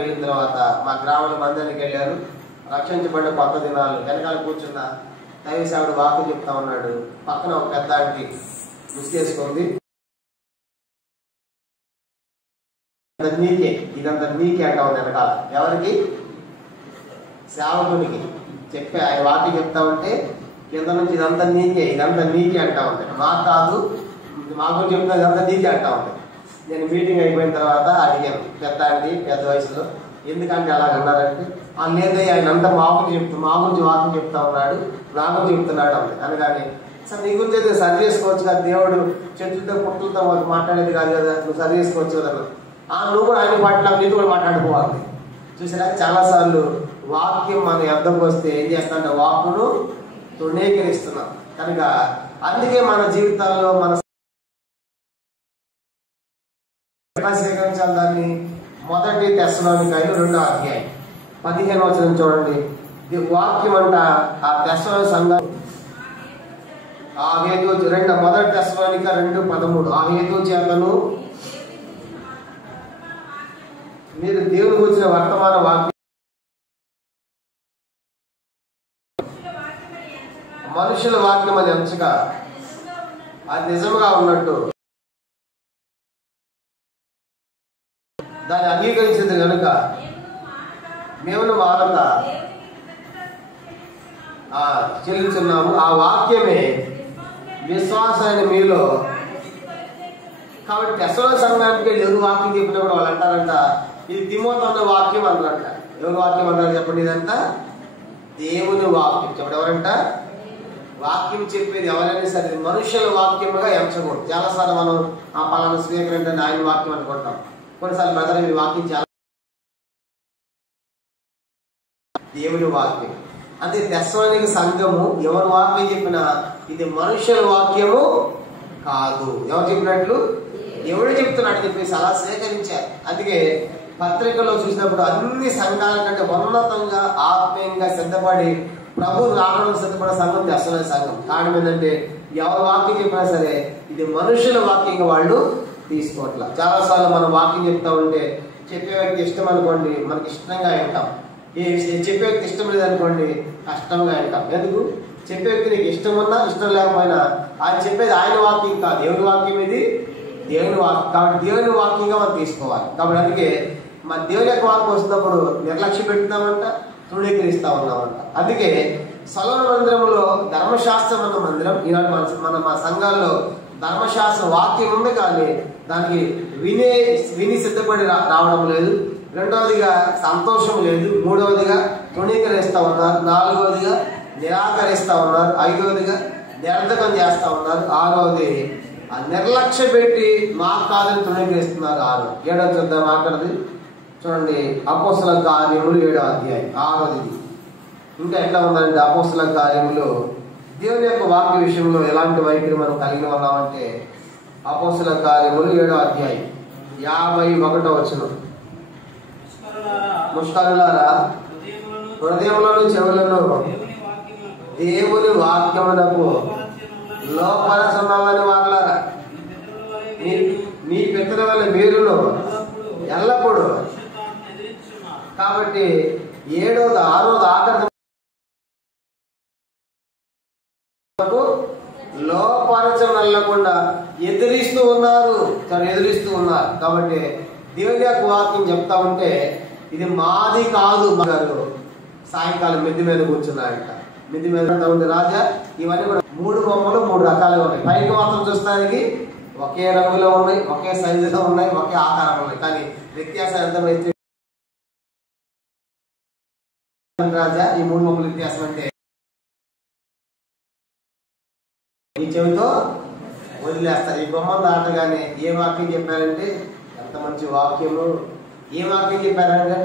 వెళ్ళిన తర్వాత మా గ్రామంలో మందిరానికి వెళ్ళారు. రక్షించబడిన కొత్త దినాలు వెనకాల కూర్చున్న దైవ సేవకుడు వాక్యం చెప్తా ఉన్నాడు. పక్కన ఒక పెద్ద ఆంటీ ముసుకేసుకుంది. ఇదంతా నీకే అంటా ఉంది వెనకాల. ఎవరికి? సేవకునికి చెప్పి ఆయన వాక్యం చెప్తా ఉంటే కింద నుంచి ఇదంతా నీకే అంటా ఉంటాయి. మాకు కాదు, మాకు చెప్తా ఇదంతా నీకే అంటా ఉంటాయి. నేను మీటింగ్ అయిపోయిన తర్వాత అడిగాను పెద్ద వయసులో, ఎందుకంటే అలాగ అన్నారంటే లేదే ఆయన అంతా మా గురించి వాక్యం చెప్తా ఉన్నాడు, నా గురించి చెప్తున్నాడు అంది. అనగానే సార్ నీ గురించి అయితే సరి చేసుకోవచ్చు కదా, దేవుడు చెట్లతో పుట్టులతో మాట్లాడేది కాదు కదా, నువ్వు సరి చేసుకోవచ్చు కదా. నువ్వు కూడా ఆయన పట్ల నీతో కూడా మాట్లాడుకోవాలి. చూసారా, చాలాసార్లు వాక్యం మన అర్థంకి వస్తే ఏం చేస్తామంటే వాక్కును తృణీకరిస్తున్నాం. కనుక అందుకే మన జీవితాల్లో మన సేకరించాలి. దాన్ని మొదటి తెస్సలోనికైలు 2వ అధ్యాయం 15వ వచనం చూడండి. వాక్యం అంట ఆ తెస్సలోని సంఘం ఆ హేతు మొదటి తెస్సలోనిక 2:13 ఆ హేతు చేతను మీరు దేవుని గురించిన వర్తమాన వాక్యం మనుషుల వాక్యం అని ఎంచగా అది నిజంగా ఉన్నట్టు దాన్ని అంగీకరించింది కనుక మేము మానక చెల్లించున్నాము. ఆ వాక్యమే విశ్వాసాన్ని మీలో. కాబట్టి తెస్సలోని సంఘానికి ఎవరు వాక్యం చెప్పినప్పుడు వాళ్ళు అంటారంట ఇది తిమోతిలో వాక్యం అన్నారంట. ఎవరు వాక్యం అన్నారు చెప్పండి? ఇదంతా దేవుని వాక్యం. చెప్పండి, ఎవరంట వాక్యం చెప్పేది ఎవరైనా సరే మనుషుల వాక్యముగా ఎంచకూడదు. చాలాసార్లు మనం ఆ పలానా స్పీకర్ అంటే ఆయన వాక్యం అనుకుంటాం. కొన్నిసార్లు బ్రదర్ మీ వాక్యం చాలా దేవుని వాక్యం. అంటే తెస్సలోనిక సంఘము ఎవరు వాక్యం చెప్పినా ఇది మనుషుల వాక్యము కాదు. ఎవరు చెప్పినట్లు ఎవడు చెప్తున్నాడు చెప్పేసి అలా సేకరించారు. అందుకే పత్రికలో చూసినప్పుడు అన్ని సంఘాల కంటే ఉన్నతంగా ఆత్మీయంగా సిద్ధపడి ప్రభు రావడం సిద్ధపడే సంఘం తెస్సలోని సంఘం. కారణం ఏంటంటే ఎవరు వాక్యం చెప్పినా సరే ఇది మనుషుల వాక్యంగా వాళ్ళు తీసుకోవట్లా. చాలాసార్లు మనం వాక్యం చెప్తా ఉంటే చెప్పే వ్యక్తి ఇష్టం అనుకోండి మనకి ఇష్టంగా వింటాం, చెప్పే వ్యక్తి ఇష్టం లేదనుకోండి కష్టంగా వింటాం. ఎందుకు? చెప్పే వ్యక్తి నీకు ఇష్టం ఉన్నా ఇష్టం లేకపోయినా ఆయన చెప్పేది ఆయన వాక్యం కాదు, దేవుని వాక్యం ఇది దేవుని వాక్యం. కాబట్టి దేవుని వాక్యంగా మనం తీసుకోవాలి. కాబట్టి అందుకే మన దేవుని యొక్క వాక్యం వస్తున్నప్పుడు నిర్లక్ష్యం పెడుతున్నామంట, తృణీకరిస్తా ఉన్నామంట. అందుకే సొలొమోను మందిరంలో ధర్మశాస్త్రం అన్న మందిరం ఈనాడు మన సంఘాల్లో ధర్మశాస్త్ర వాక్యం ఉంది, కానీ దానికి విని సిద్ధపడి రావడం లేదు. రెండవదిగా సంతోషం లేదు. మూడవదిగా తృణీకరిస్తా ఉన్నారు. నాలుగవదిగా నిరాకరిస్తా ఉన్నారు. ఐదవదిగా నిరర్ధకం చేస్తా ఉన్నారు. ఆరవది నిర్లక్ష్య పెట్టి మాకు కాదని తృణీకరిస్తున్నారు. 7వ చూద్దాం మాట్లాడది చూడండి. అపోస్తల కార్యములు 7వ అధ్యాయం 6వది. ఇంకా ఎట్లా ఉందంటే అపోస్తల కార్యములు దేవుని యొక్క వాక్య విషయంలో ఎలాంటి వైఖరి మనం కలిగి ఉన్నామంటే అపోస్తల కార్యములు 7వ అధ్యాయం 51వ వచనం. ముష్కరులారా హృదయములను చెవులను దేవుని వాక్యమునకు లోపరచున్నామని వారులారా మీ పితరుల వల్ల మీరును ఎల్లప్పుడూ. కాబట్టి 7వ 6వ ఆఖరి లోపరచనల్లకుండా ఎదిరిస్తూ ఉన్నారు. కాబట్టి దేవుని యొక్క వాక్యం చెప్తా ఉంటే ఇది మాది కాదు. గారు సాయంకాలం మిద్ది మీద కూర్చున్నాయంట. మిద్ది మీద ఉంది రాజా. ఇవన్నీ కూడా 3 బొమ్మలు 3 రకాలుగా ఉన్నాయి. పైకి మాత్రం చూస్తానికి ఒకే రంగులో ఉన్నాయి, ఒకే సైజులో ఉన్నాయి, ఒకే ఆకారంలో ఉన్నాయి. కానీ వ్యత్యాసం ఎంతమైతే రాజా ఈ 3 బొమ్మల వ్యత్యాసం అంటే ఈ చెవితో వదిలేస్తారు. ఈ బొమ్మ దాటగానే ఏ వాక్యం చెప్పారంటే ఎంత మంచి వాక్యము. ఏ వాక్యం చెప్పారంటే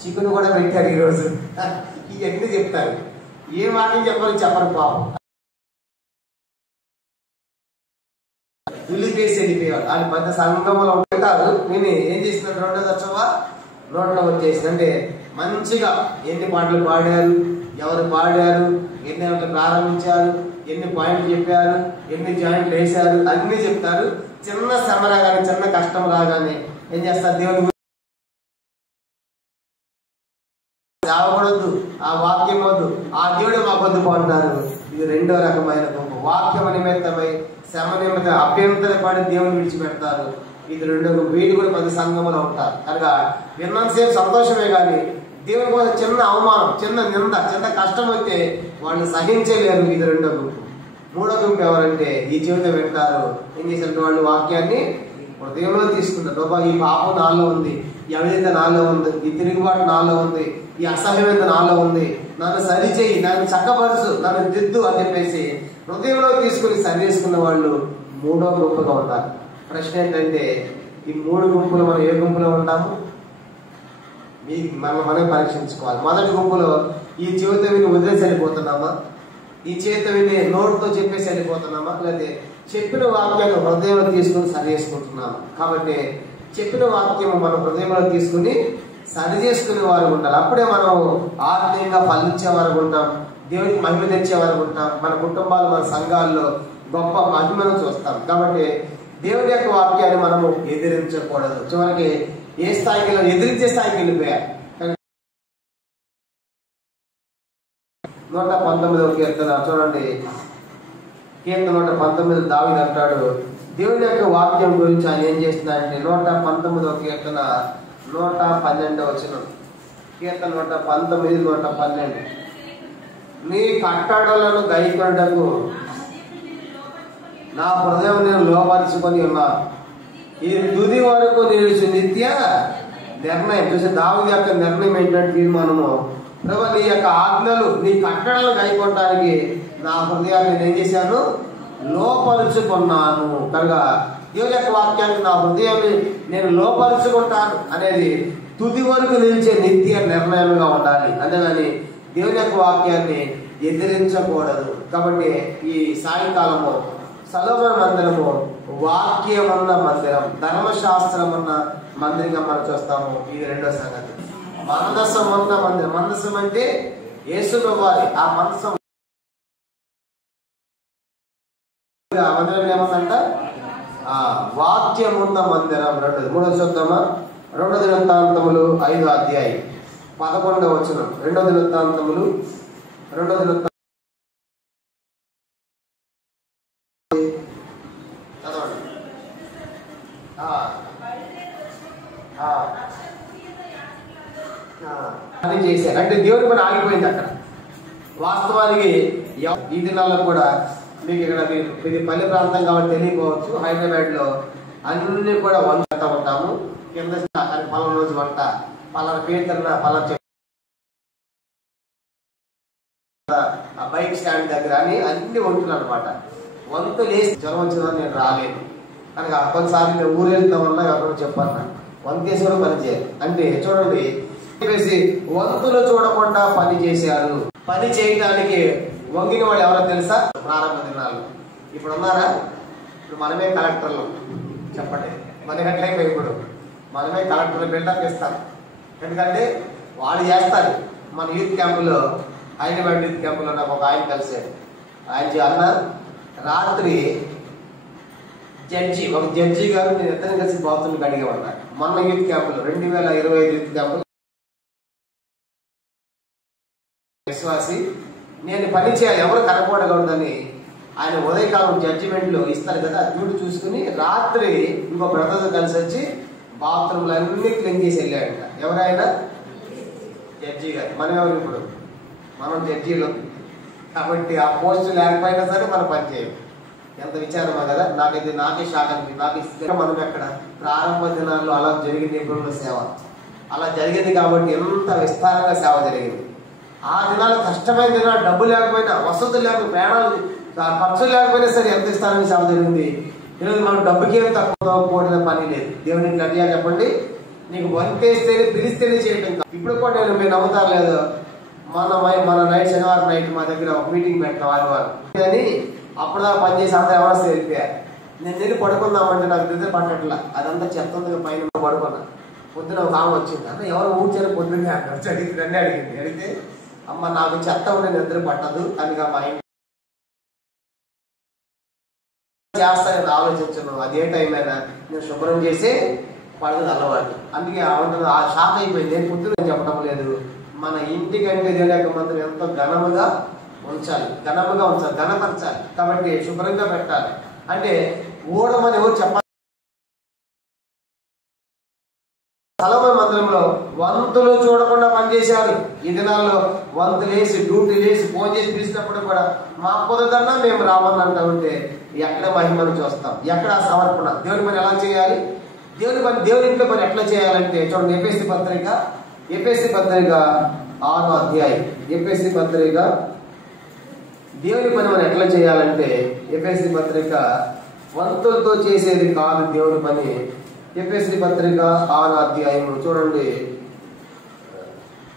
చికెన్ కూడా పెట్టారు ఈరోజు. ఇవన్నీ చెప్తారు. ఏ వాక్యం చెప్పరు పాపం. ఉల్లిపేసి వెళ్ళిపోయాడు. అది పెద్ద సంగమంలో ఉంటారు. నేను ఏం చేసినట్టు 2వ దశ నోట్లో వచ్చేసింది. అంటే మంచిగా ఎన్ని పాటలు పాడారు, ఎవరు పాడారు, ఎన్ని గంటలు ప్రారంభించారు, ఎన్ని పాయింట్లు చెప్పారు, ఎన్ని జాయింట్లు వేశారు అన్నీ చెప్తారు. చిన్న శ్రమ రాగానే చిన్న కష్టం రాగానే ఏం చేస్తారు? దేవుని రావకూడదు, ఆ వాక్యం వద్దు, ఆ దేవుడే మాకు వద్దు అంటారు. ఇది 2వ రకమైన గొప్ప. వాక్యం నిమిత్తమై శ్రమ నిమిత్తం అభ్యంతర పడి దేవుని విడిచిపెడతారు. ఇది రెండో గుంపు. వీళ్ళు కూడా 10 సంఘములో ఉంటారు కనుక విన్నంతసేపు సంతోషమే కానీ దేవుని కోసం చిన్న అవమానం, చిన్న నింద, చిన్న కష్టం వస్తే వాళ్ళు సహించలేరు. ఇది రెండో గుంపు. మూడో గుంపు ఎవరంటే ఈ జీవితం వింటారు, ఏం చేసినట్టు వాళ్ళు వాక్యాన్ని హృదయంలో తీసుకుంటారు. బాబా ఈ పాపం నాలో ఉంది, ఈ అవిధేత నాలో ఉంది, ఈ తిరుగుబాటు నాలో ఉంది, ఈ అసహ్యత నాలో ఉంది, నన్ను సరిచేయి, నన్ను చక్కపరుచు, నన్ను దిద్దు అని చెప్పేసి హృదయంలో తీసుకుని సరి చేసుకున్న వాళ్ళు మూడో గుంపుగా ఉంటారు. ప్రశ్న ఏంటంటే ఈ 3 గుంపులు మనం ఏ గుంపులో ఉంటాము? మనం పరీక్షించుకోవాలి. మొదటి గుంపులో ఈ జీవితం విని వదిలేసి వెళ్ళిపోతున్నామా? ఈ చేత విని నోటితో చెప్పేసి వెళ్ళిపోతున్నామా? లేకపోతే చెప్పిన వాక్యాన్ని హృదయంలో తీసుకుని సరి చేసుకుంటున్నాము? కాబట్టి చెప్పిన వాక్యం మనం హృదయంలో తీసుకుని సరి చేసుకునే వారు ఉంటారు. అప్పుడే మనం ఆత్మీయంగా ఫలించే వారు ఉంటాం, దేవునికి మహిమ తెచ్చే వారు ఉంటాం, మన కుటుంబాలు, మన సంఘాల్లో గొప్ప మహిమను చూస్తాం. కాబట్టి దేవుని యొక్క వాక్యాన్ని మనము ఎదిరించకూడదు. చివరికి ఏ స్థాయికి ఎదిరించే స్థాయికి వెళ్ళిపోయారు. 119వ కీర్తన చూడండి. కీర్తన 119 దావీదు అంటాడు, దేవుని యొక్క వాక్యం గురించి ఆయన ఏం చేస్తున్నాడంటే 119వ కీర్తన 112వ వచనం. కీర్తన 119, 112. నీ కట్టడలను గైకొనుటకు నా హృదయం నేను లోపరుచుకొని ఉన్నా, ఈ తుది వరకు నిలిచి నిత్య నిర్ణయం. చూసి దావీదు యొక్క నిర్ణయం ఏంటంటే తీర్మానము, ప్రభు నీ యొక్క ఆజ్ఞలు, నీ కట్టడలను గైకొనడానికి నా హృదయాన్ని నేను ఏం చేశాను? లోపరుచుకున్నాను. కనుక దేవుని యొక్క వాక్యాన్ని నా హృదయాన్ని నేను లోపరుచుకుంటాను అనేది తుది వరకు నిలిచే నిత్య నిర్ణయంగా ఉండాలి. అంతేగాని దేవుని యొక్క వాక్యాన్ని ఎదిరించకూడదు. కాబట్టి ఈ సాయంకాలము సొలొమోను మందిరము వాక్యమున్న మందిరం, ధర్మశాస్త్రం ఉన్న మందిరంగా మనం చూస్తాము. ఇది రెండో సంగతి. మందసం ఉన్న మందిరం. మందసం అంటే యేసు ప్రభువారి ఆ మందసం మందిరం ఏమందంట? వాక్యమున్న మందిరం. రెండోది. మూడోది చూద్దామా? 2 దినవృత్తాంతములు 5వ అధ్యాయం 11వ వచనం. 2 దినవృత్తాంతములు 2 దినవృత్తాంతములు చదవండి. అని చేశారు అంటే దేవుని పని ఆగిపోయింది అక్కడ. వాస్తవానికి ఈ దినాల్లో కూడా మీకు ఇక్కడ ఇది పల్లె ప్రాంతం కాబట్టి తెలియకపోవచ్చు, హైదరాబాద్ లో అన్ని కూడా వంట ఉంటాము. కింద పలానా రోజు వంట, పలానా పేరున పలానా బైక్ స్టాండ్ దగ్గర అని అన్ని వంటలు అనమాట. వంట లేసి జ్వరం వచ్చిందని నేను రాలేను కనుక కొన్నిసార్లు నేను ఊరు వెళ్తామన్నా ఎవరో చెప్పాను, వంకేసి కూడా పని చేయాలి. అంటే చూడండి, చెప్పేసి వంతులు చూడకుండా పని చేశారు. పని చేయడానికి వంగిన వాళ్ళు ఎవరో తెలుసా? ప్రారంభ దినాలు. ఇప్పుడు ఉన్నారా? ఇప్పుడు మనమే కలెక్టర్లు. చెప్పండి, మనకట్లయిపోయి ఇప్పుడు మనమే కలెక్టర్లు బిల్డప్ ఇస్తాం. ఎందుకంటే వాళ్ళు చేస్తారు. మన యూత్ క్యాంపులో, హైదరాబాద్ యూత్ క్యాంపులో నాకు ఒక ఆయన కలిసాడు. ఆయన అన్న రాత్రి ఒక జడ్జి గారు నేను ఇద్దరు కలిసి బాత్రూమ్ అడిగేమన్నారు. మొన్న యూత్ క్యాంపులో 2025 యూత్ క్యాంపులో విశ్వాసి నేను పని చేయాలి, ఎవరు కనపడకూడదని ఆయన ఉదయకాలం జడ్జిమెంట్లు ఇస్తారు కదా, డ్యూటీ చూసుకుని రాత్రి ఇంకో బ్రదర్తో కలిసి వచ్చి బాత్రూమ్లు అన్ని క్లీన్ చేసి వెళ్ళాడంట. ఎవరైనా? జడ్జి గారు. మనం ఎవరు ఇప్పుడు? మనం జడ్జీలు. కాబట్టి ఆ పోస్ట్ లేకపోయినా సరే మనం పని చేయం. ఎంత విచారమా కదా. నాకే షాక్ అనిపించింది. నాకు మనం ఎక్కడ ప్రారంభ దినాల్లో అలా జరిగింది. ఇప్పుడు సేవ అలా జరిగింది కాబట్టి ఎంత విస్తారంగా సేవ జరిగింది. ఆ దినాలు కష్టమైన దినాలు, డబ్బు లేకపోయినా, వసతులు లేకపోయినా, ప్రయాణాలు ఖర్చులు లేకపోయినా సరే ఎంత విస్తారంగా సేవ జరిగింది. ఈరోజు మనం డబ్బుకి ఏమి తక్కువ పోయిన పని లేదు. దేవునికి గట్టిగా చెప్పండి, నీకు వంతేస్తేనే పిలిస్తేనే చేయటం. ఇప్పుడు కూడా మీరు నమ్ముతారు లేదు, మన నైట్ శనివారం నైట్ మా దగ్గర ఒక మీటింగ్ పెట్టిన వారు అని అప్పుడుదాకా పనిచేసి అంతా ఎవరు వెళ్ళిపోయారు. నేను వెళ్ళి పడుకుందామంటే నాకు నిద్ర పట్టట్లా, అదంతా చెప్తుంది పైన పడుకున్నా. పొద్దున ఒక ఆమె వచ్చింది, అన్న ఎవరు ఊడ్చారు పొద్దున్నే అడిగింది. అడిగితే అమ్మ నాకు చెత్త ఉండే నిద్ర పట్టదు అని మా ఇంటి చేస్తానని ఆలోచించను. అదే టైం అయినా నేను శుభ్రం చేసి పడుతుంది అలవాటు. అందుకే ఆ షాక్ అయిపోయింది. నేను పొద్దున చెప్పడం లేదు, మన ఇంటికంటే దేవుని మందిరం ఎంతో ఘనముగా ఉంచాలి, ఘనపరచాలి. కాబట్టి శుభ్రంగా పెట్టాలి. అంటే ఊడమని ఎవరు చెప్పాలి? సొలొమోను మందిరంలో వంతులు చూడకుండా పనిచేశారు. ఈ దినాల్లో వంతులేసి డ్యూటీలేసి ఫోన్ చేసి పిలిచినప్పుడు కూడా మా కుదరదన్నా మేము రావాలని అంటూ ఉంటే ఎక్కడ మహిమను చూస్తాం, ఎక్కడ సమర్పణ? దేవుని పని ఎలా చేయాలి, దేవుని ఇంట్లో పని ఎట్లా చేయాలంటే చూడండి, ఎఫెసీ పత్రిక 6వ అధ్యాయం. ఎఫెసీ పత్రిక దేవుని పని మనం ఎట్లా చేయాలంటే, ఎఫెసీ పత్రిక వంతులతో చేసేది కాదు దేవుని పని. ఎఫెసీ పత్రిక 6వ అధ్యాయం చూడండి,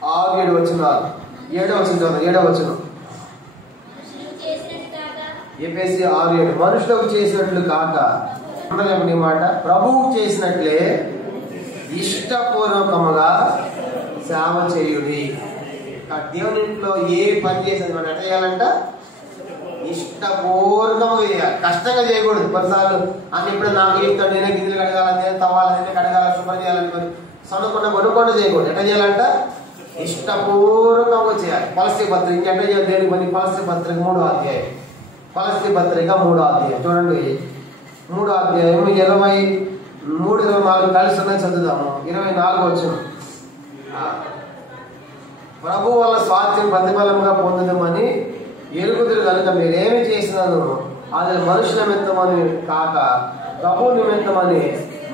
6-7 వచనాలు. 7వ వచనం ఎఫెసీ 6:7 మనుషులకు చేసినట్లు కాక నీ మాట ప్రభువు చేసినట్లే ఇష్టపూర్వకముగా సేవ చేయుడి. దేవుని ఇంట్లో ఏ పని చేసేది మనం ఎట్లా చేయాలంట? ఇష్టపూర్వకంగా చేయాలి, కష్టంగా చేయకూడదు. కొన్నిసార్లు అన్ని ఇప్పుడు నాకు చెప్తాడు, నేనే గిన్నెలు కడగాలి, నేనే తవ్వాలి, నేనే కడగాలి, శుభ్రం చేయాలని సొనకుండా కొనుక్కుండా చేయకూడదు. ఎట్లా చేయాలంట? ఇష్టపూర్వకంగా చేయాలి. కొలస్సీ పత్రిక ఇంకెట్లా చేయాలి దేనికి పని? కొలస్సీ పత్రిక 3వ అధ్యాయం. కొలస్సీ పత్రిక 3వ అధ్యాయం చూడండి, 3వ అధ్యాయం 23-24 కలిసి ఉన్నాయి, చదువుదాము. 24 వచనం. ప్రభు వల్ల స్వాస్థ్యం ప్రతిఫలంగా పొందుదామని ఎరుగుదురు కనుక మీరేమి చేసినాను అది మనుషుల నిమిత్తమని కాక ప్రభు నిమిత్తమని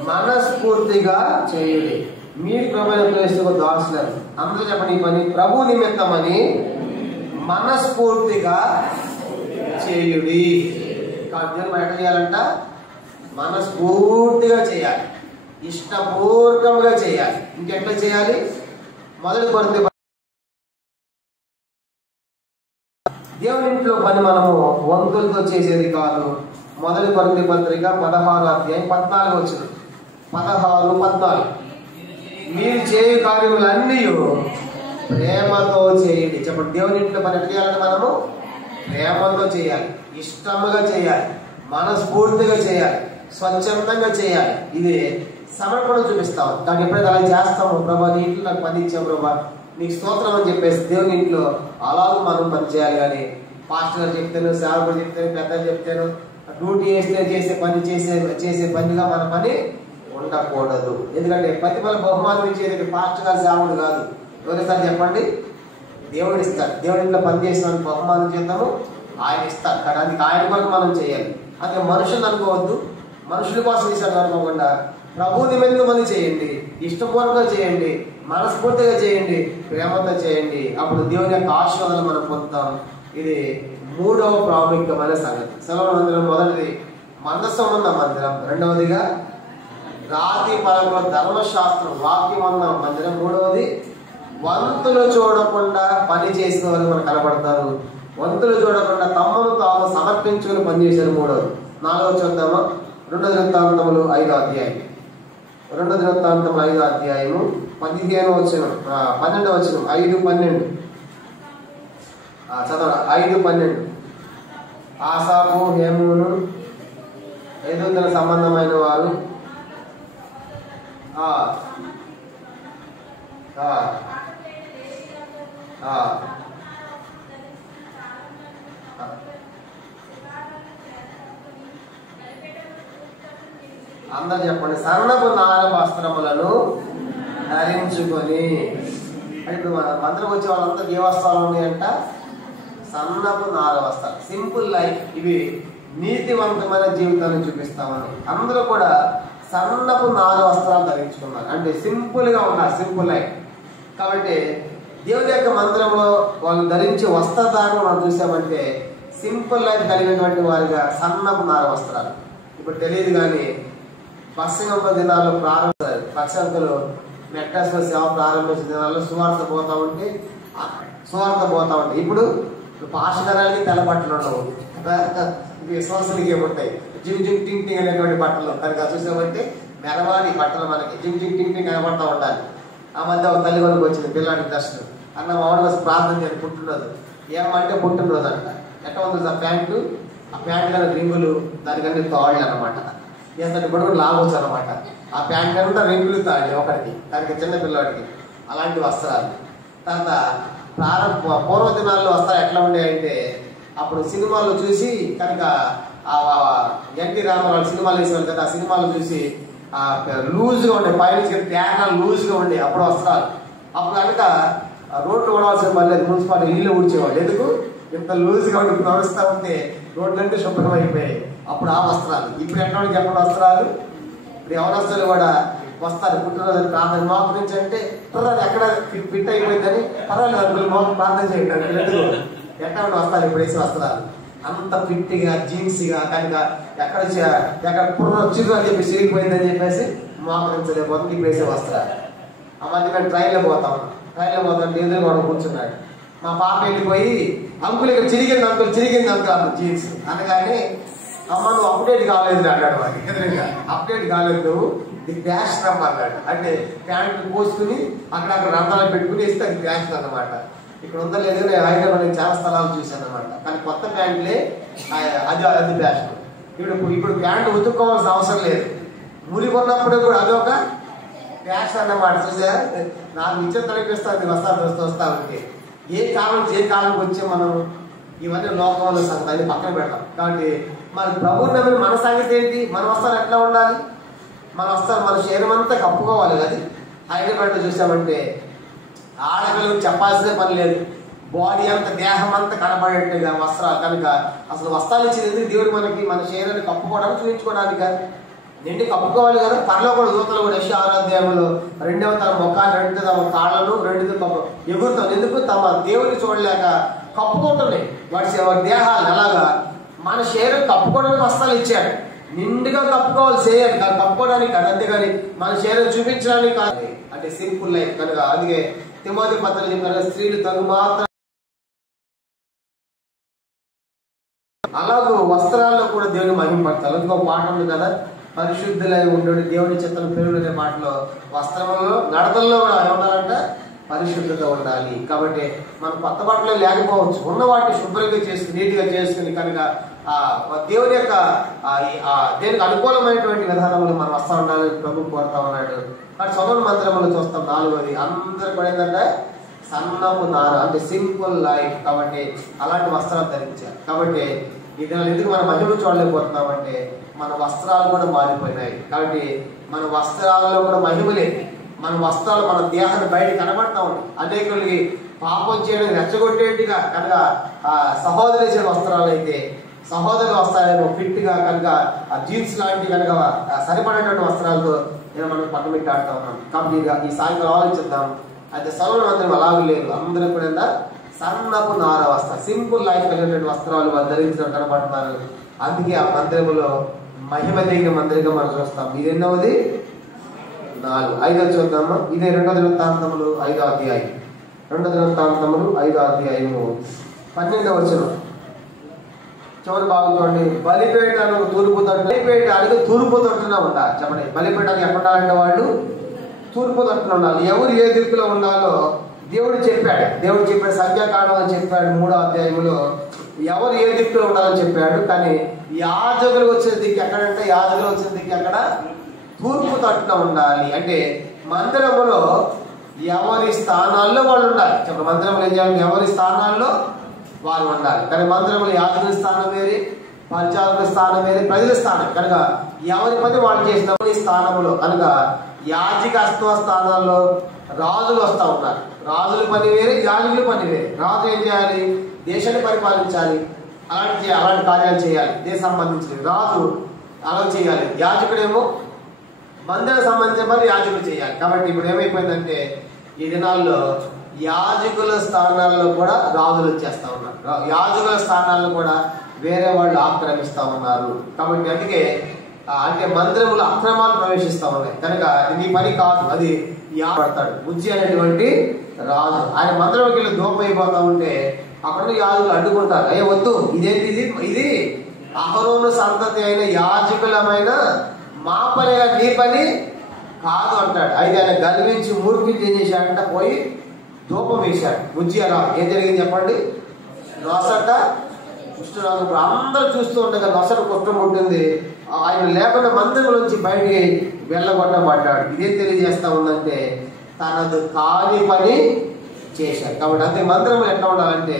మనస్ఫూర్తిగా చేయుడి. మీరు ప్రభువైన క్రీస్తుకు దాసులను. అందరూ చెప్పండి ఈ పని, ప్రభు నిమిత్తమని మనస్ఫూర్తిగా చేయుడి. దేవుని మనం ఎట్లా చేయాలంట? మనస్ఫూర్తిగా చేయాలి, ఇష్టపూర్వకంగా చేయాలి. ఇంకెట్లా చేయాలి? మొదటి కొరింథీ దేవుని ఇంట్లో పని మనము వంతులతో చేసేది కాదు. మొదటి కొరింథీ పత్రిక 16వ అధ్యాయం 14 వచనం. 16-14 మీరు చేయు కార్యములన్నీ ప్రేమతో చేయండి. చెప్పండి, దేవుని ఇంట్లో పని ఎట్లా చేయాలంటే మనము ప్రేమతో చేయాలి, ఇష్టముగా చేయాలి, మనస్ఫూర్తిగా చేయాలి, స్వచ్ఛందంగా చేయాలి. ఇది సమర్పణ చూపిస్తాం. నాకు ఎప్పుడైతే అలా చేస్తాము, ప్రభా నీ ఇంట్లో నాకు పని ఇచ్చావు ప్రభా నీకు స్తోత్రం అని చెప్పేసి దేవుని ఇంట్లో అలాగే మనం పని చేయాలి. కానీ పాస్టర్ గారు చెప్తాను, సేవకుడు చెప్తాను, పెద్దలు చెప్తాను, డ్యూటీ వేస్తే చేసే పనిగా మన పని ఉండకూడదు. ఎందుకంటే ప్రతిఫల బహుమానం ఇచ్చేది పాస్టర్ గారు సేవకుడు కాదు. ఎవరిస్తారు చెప్పండి? దేవుడు ఇస్తాడు. దేవుడి ఇంట్లో పని చేసిన బహుమానం చేద్దాము, ఆయన ఇస్తాడు. కానీ అందుకు ఆయన కొరకు మనం చేయాలి. అదే మనుషులు అనుకోవద్దు, మనుషుల కోసం చేశాడు అనుకోకుండా ప్రభు నిమిత్తమని చేయండి, ఇష్టపూర్వకంగా చేయండి, మనస్ఫూర్తిగా చేయండి, ప్రేమతో చేయండి. అప్పుడు దేవుని యొక్క ఆశీర్వాదాలు మనం పొందుతాం. ఇది 3వ ప్రాముఖ్యమైన సంగతి. సొలొమోను మందిరం మొదటిది మందసం ఉన్న మందిరం, రెండవదిగా రాతి పరంలో ధర్మశాస్త్రం వాక్యం ఉన్న మందిరం, మూడవది వంతులు చూడకుండా పని చేసిన వాళ్ళు మనకు కనబడతారు. వంతులు చూడకుండా తమను తాము సమర్పించుకుని పనిచేశారు. మూడవది. 4వ చూద్దామా? 2 దినవృత్తాంతములు 5వ అధ్యాయం. 2 దినవృత్తాంతములు 5వ అధ్యాయము 15వ వచనం, 12వ వచనం, 5-12 చదవ. 5-12 ఆసాపు హేమును ఎదుగుదల సంబంధమైన వారు అందరు చెప్పండి, సన్నపు నార వస్త్రములను ధరించుకొని. ఇప్పుడు మంత్రం వచ్చే వాళ్ళందరూ ఏ వస్త్రాలు ఉన్నాయంట? సన్నపు నార వస్త్రాలు, సింపుల్ లైఫ్. ఇవి నీతివంతమైన జీవితాన్ని చూపిస్తామని అందరూ కూడా సన్నపు నార వస్త్రాలు ధరించుకున్నారు. అంటే సింపుల్ గా ఉన్నారు, సింపుల్ లైఫ్. కాబట్టి దేవుని యొక్క మందిరంలో వాళ్ళు ధరించే వస్త్రధారణ మనం చూసామంటే సింపుల్ లైఫ్ కలిగినటువంటి వారిగా సన్నపు నార వస్త్రాలు. ఇప్పుడు తెలియదు కానీ పశ్చిమ దినాల్లో పశ్చిమలు మెట్టాస్లో సేవ ప్రారంభించిన దినాల్లో సువార్త పోతా ఉంటే ఇప్పుడు పాషనరాలకి తెల్ల బట్టలు ఉండవు, విశ్వాసానికి ఏముంటాయి జిమ్ జిమ్ టింగ్ టింగ్ అనేటువంటి బట్టలు. కనుక చూసామంటే మెరవాడి బట్టలు మనకి జిమ్ జిమ్ టింగ్ టింగ్ కనబడతా ఉండాలి. ఆ మధ్య ఒక తల్లి కొరకు వచ్చింది పిల్లాడి దర్శనం అన్న మామిడి కోసం ప్రార్థన చేయాలి. పుట్టినరోజు ఏమంటే పుట్టినరోజు అంట. ఎట్లా ఉంది ఆ ప్యాంటు కానీ రింగులు, దానికన్నీ తాళ్ళు అనమాట. ఎంత ఇప్పుడు కూడా లాగొచ్చు అనమాట. ఆ ప్యాంట్ అంతా రింగులు తాళ్ళు ఒకటికి, దానికి చిన్న పిల్లవాడికి. అలాంటి వస్త్రాలు. తర్వాత పూర్వ దినాల్లో వస్త్రాలు ఎట్లా ఉండేయంటే అప్పుడు సినిమాల్లో చూసి కనుక ఎన్టీ రామారావు సినిమాలు వేసేవాళ్ళు కదా, ఆ సినిమాలు చూసి లూజ్గా ఉండే, పైన ప్యాన్ లూజ్గా ఉండే అప్పుడు వస్త్రాలు. అప్పుడు కనుక రోడ్లు ఊడవలసిన పని లేదు, మున్సిపాలిటీ ఇల్లు ఊడ్చేవాళ్ళు. ఎందుకు? ఇంత లూజ్గా ఉండి నడుస్తూ ఉంటే రోడ్లంటే శుభ్రం అయిపోయాయి. అప్పుడు ఆ వస్త్రాలు. ఇప్పుడు ఎక్కడ చెప్పండి వస్త్రాలు. ఇప్పుడు యవనస్తులు కూడా వస్తారు పుట్టినరోజు ప్రార్థన మోకరించంటే ఎక్కడ ఫిట్ అయిపోయిందని పర్వాలేదు ప్రార్థన చేయండి. ఎక్కడ వస్తారు ఇప్పుడు వేసి వస్త్రాలు అంత ఫిట్గా జీన్స్గా కనుక ఎక్కడ పుర్ర వచ్చిందో అని చెప్పి సిరిగిపోయిందని చెప్పేసి మోకరించలేకపోతే ఇప్పుడు వేసే వస్త్రాలు. ఆ మధ్య మేము ట్రైన్లో పోతాం ఎదురు కూడా కూర్చున్నాడు. మా పాప వెళ్ళిపోయి అంకుల్ ఇక్కడ చిరిగింది అంకుల్ జీన్స్ అనగానే అమ్మ నువ్వు అప్డేట్ కాలేదు అన్నాడు. వాడికి ఎదురుగా అప్డేట్ కాలేదు, నువ్వు ఇది ఫ్యాషన్ అమ్మ అన్నాడు. అంటే ప్యాంట్లు పోసుకుని అక్కడ రంధ్రాలు పెట్టుకుని ఇస్తే అది ఫ్యాషన్ అన్నమాట. ఇక్కడ ఉందా లేదు నేను హైదరాబాద్ నేను చాలా స్థలాలు చూశాను అనమాట. కానీ కొత్త ప్యాంట్లే అది ఫ్యాషన్. ఇప్పుడు ప్యాంట్ ఉతుక్కోవాల్సిన అవసరం లేదు, మురికి ఉన్నప్పుడు కూడా అదొక ఫ్యాషన్ అన్నమాట. చూసా నాకు ఇచ్చిన తలపిస్తుంది వస్తా ఉంటే ఏ కాలంకి వచ్చే మనం ఇవన్నీ లోకంలో సంగతి పక్కన పెడతాం. కాబట్టి మన ప్రభువు నమ్మిన మన సంగతి ఏంటి? మన వస్త్రాలు ఎట్లా ఉండాలి? మన వస్త్రాలు మన శరీరం అంతా కప్పుకోవాలి. అది హైదరాబాద్లో చూసామంటే ఆడపిల్లలకు చెప్పాల్సిన పని లేదు, బాడీ అంతా దేహం అంతా కనబడేట్టుగా వస్త్రాలు. కనుక అసలు వస్త్రాలు ఇచ్చేది ఎందుకు? దేవుడు మనకి మన శరీరాన్ని కప్పుకోవడానికి చూపించుకోవడానికి కాదు, నిండి కప్పుకోవాలి కదా. పనిలో కూడా దూతలు కూడా 6వ అధ్యాయంలో 2వ తన ముఖాన్ని 2 తమ కాళ్ళను 2 ఎగురుతాం. ఎందుకు? తమ దేవుడిని చూడలేక కప్పుకుంటున్నాయి వాడి దేహాలు. అలాగా మన శరీరం కప్పుకోవడానికి వస్త్రాలు ఇచ్చాడు, నిండుగా కప్పుకోవాలి చేయాలి కప్పుకోవడానికి కాదు, అంతేగాని మన శరీరం చూపించడానికి కాదు. అంటే సింపుల్ లైఫ్ కనుక. అందుకే తిమోతి పత్రిక చెప్పారు స్త్రీలు తగు మాత్రం. అలాగూ వస్త్రాల్లో కూడా దేవుని మహిమపడతారు. అందుకో పాట ఉంది కదా, పరిశుద్ధులై ఉండడు దేవుని చిత్తం పెరుగులు అనే మాటలో వస్త్రంలో నడతల్లో కూడా ఏమన్నారంట? పరిశుద్ధత ఉండాలి. కాబట్టి మనం కొత్త బట్టలు లేకపోవచ్చు, ఉన్న వాటిని శుభ్రంగా చేసుకుని నీట్గా చేసుకుని కనుక దేవుని యొక్క దేనికి అనుకూలమైనటువంటి విధానంలో మనం వస్తా ఉండాలని ప్రభు కోరుతా ఉన్నాడు. కానీ సొలొమోను మందిరంలో చూస్తాం 4వది అందరూ కూడా ఏంటంటే సన్నపు నార, అంటే సింపుల్ లైఫ్. కాబట్టి అలాంటి వస్త్రాలు ధరించారు. కాబట్టి ఈ దినాలు ఎందుకు మనం మహిమ చూడలేకపోతున్నామంటే మన వస్త్రాలు కూడా మారిపోయినాయి. కాబట్టి మన వస్త్రాలలో కూడా మహిమ లేదు. మన వస్త్రాలు మన దేహాన్ని బయట కనబడతా ఉంటాయి. అనేకులకి పాపం చేయడం రెచ్చగొట్టేట్టుగా కనుక సహోదరి చేసిన వస్త్రాలు అయితే సహోదరులు వస్తాయేమో ఫిట్గా కనుక జీన్స్ లాంటి కనుక సరిపడేటువంటి వస్త్రాలతో నేను మనం పక్కన పెట్టి ఆడుతూ ఉన్నాం. కాబట్టి ఈ సాయంత్రం ఆలోచిద్దాం. అయితే సొలొమోను మందిరం అలాగే లేదు, అందరూ కూడా సన్నపు నార వస్త్రాలు సింపుల్ లైఫ్ కలిగినటువంటి వస్త్రాలు వాళ్ళు ధరించడం కనబడుతున్నారు. అందుకే ఆ మందిరంలో మహిమ తగిన మందిరంగా మనం చూస్తాం. ఇది ఎన్నోది 4. 5 చూద్దాము. ఇదే 2వ దినవృత్తాంతములు 5వ అధ్యాయం. 2వ దినవృత్తాంతములు 5వ అధ్యాయము 12వ వచనం చివరి బాగుందండి. బలిపేట తూర్పు తట్టున ఉండాలి. చెప్పండి, బలిపేటకు ఎక్కడ ఉండాలంటే వాళ్ళు తూర్పు తట్టున ఉండాలి. ఎవరు ఏ దిక్కులో ఉండాలో దేవుడు చెప్పాడు. సంఖ్యాకాండం అని చెప్పాడు 3వ అధ్యాయంలో ఎవరు ఏ దిక్కులో ఉండాలని చెప్పాడు. కానీ యాజకులు వచ్చిన దిక్కు ఎక్కడంటే ఎక్కడ? తూర్పు తట్టున ఉండాలి. అంటే మందిరములో ఎవరి స్థానాల్లో వాళ్ళు ఉండాలి. చెప్పండి, మందిరంలో ఏం చేయాలి? ఎవరి స్థానాల్లో వారు ఉండాలి. కానీ మందిరంలో యాజకుల స్థానం వేరే, పరిచారకుల స్థానం వేరే, ప్రజల స్థానం కనుక ఎవరి పని వాళ్ళు చేసినప్పుడు ఈ స్థానంలో కనుక యాజకత్వ స్థానాల్లో రాజులు వస్తూ ఉన్నారు. రాజుల పని వేరే, యాజకుల పని వేరే. రాజు ఏం చేయాలి? దేశాన్ని పరిపాలించాలి, అలాంటి కార్యాలు చేయాలి. దేశ సంబంధించిన రాజు అలా చేయాలి. యాజకుడేమో మందిరానికి సంబంధించిన పని యాజకులు చేయాలి. కాబట్టి ఇప్పుడు ఏమైపోయిందంటే ఈ దినాల్లో యాజకుల స్థానాల్లో కూడా రాజులు వచ్చేస్తా ఉన్నారు. యాజకుల స్థానాలను కూడా వేరే వాళ్ళు ఆక్రమిస్తా ఉన్నారు. కాబట్టి అందుకే అంటే మందిరములు అక్రమాలు ప్రవేశిస్తా ఉన్నాయి. కనుక నీ పని కాదు, అది పడతాడు. బుజ్జి అనేటువంటి రాజు ఆయన మందిరంకి వెళ్ళి దూపం అయిపోతా ఉంటే అక్కడ యాజకులు అడ్డుకుంటారు. అయ్యే వద్దు, ఇదేంటి ఇది అహరోను సంతతి అయిన యాజకులమైన మా పని నీ పని కాదు అంటాడు. అయితే ఆయన గర్వించి మూర్ఖించి ఏం చేశాడంట? పోయి ధూపం వేశాడు. బుజ్జి అలా ఏం జరిగింది చెప్పండి? నొసట కుష్ఠరోగం. అందరూ చూస్తూ ఉండగా నొసట కుష్ఠం ఉంటుంది. ఆయన లేకుండా మందిరం నుంచి బయటికి వెళ్ళగొట్టబడ్డాడు. ఇదేం తెలియజేస్తా ఉందంటే తనదు కాని పని చేశాడు. కాబట్టి అంతే మందిరం ఎట్లా ఉండాలంటే